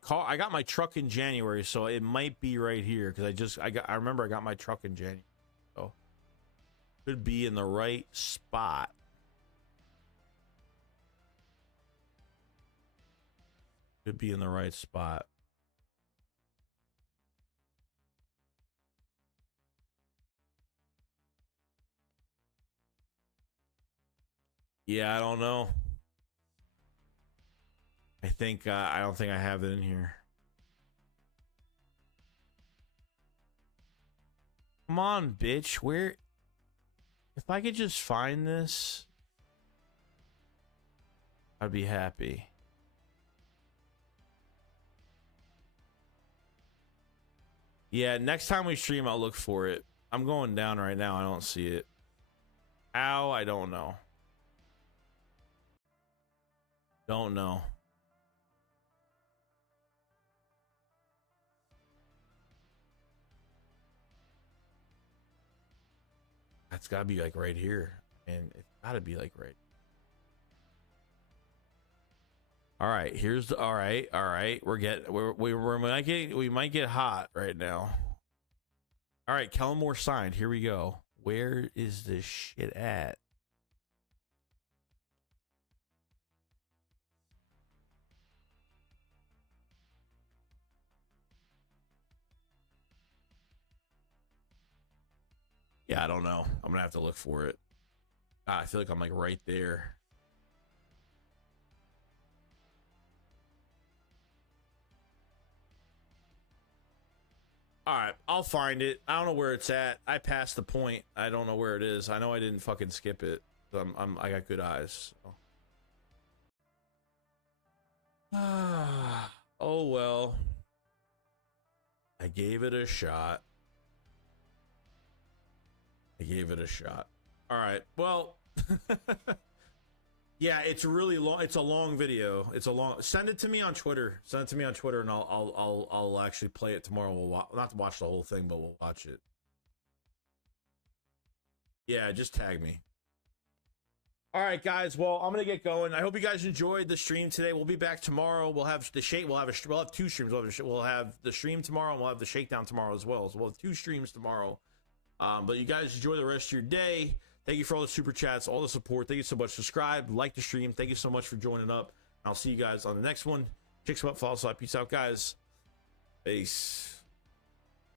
truck in January, so it might be right here because I remember I got my truck in January. So should be in the right spot. Should be in the right spot. Yeah, I don't know. I don't think I have it in here. Come on, bitch. Where? If I could just find this, I'd be happy. Yeah, next time we stream, I'll look for it. I'm going down right now. I don't see it. How? I don't know. Don't know. That's gotta be like right here, and it's gotta be like right. All right, here's the. All right. We might get hot right now. All right, Kellen Moore signed. Here we go. Where is this shit at? Yeah, I don't know. I'm gonna have to look for it. I feel like I'm like right there. All right, I'll find it. I don't know where it's at. I passed the point. I don't know where it is. I know I didn't fucking skip it. I got good eyes. So. Oh well. I gave it a shot. All right. Well, yeah, it's really long. It's a long video. Send it to me on Twitter. And I'll actually play it tomorrow. We'll not watch the whole thing, but we'll watch it. Yeah, just tag me. All right, guys. Well, I'm gonna get going. I hope you guys enjoyed the stream today. We'll be back tomorrow. We'll have the shake. We'll have two streams. We'll have the stream tomorrow, and we'll have the shakedown tomorrow as well. So we'll have 2 streams tomorrow. But you guys enjoy the rest of your day. Thank you for all the super chats, all the support. Thank you so much. Subscribe, like the stream. Thank you so much for joining up. I'll see you guys on the next one. Kick some up, follow, slide. Peace out, guys. Peace.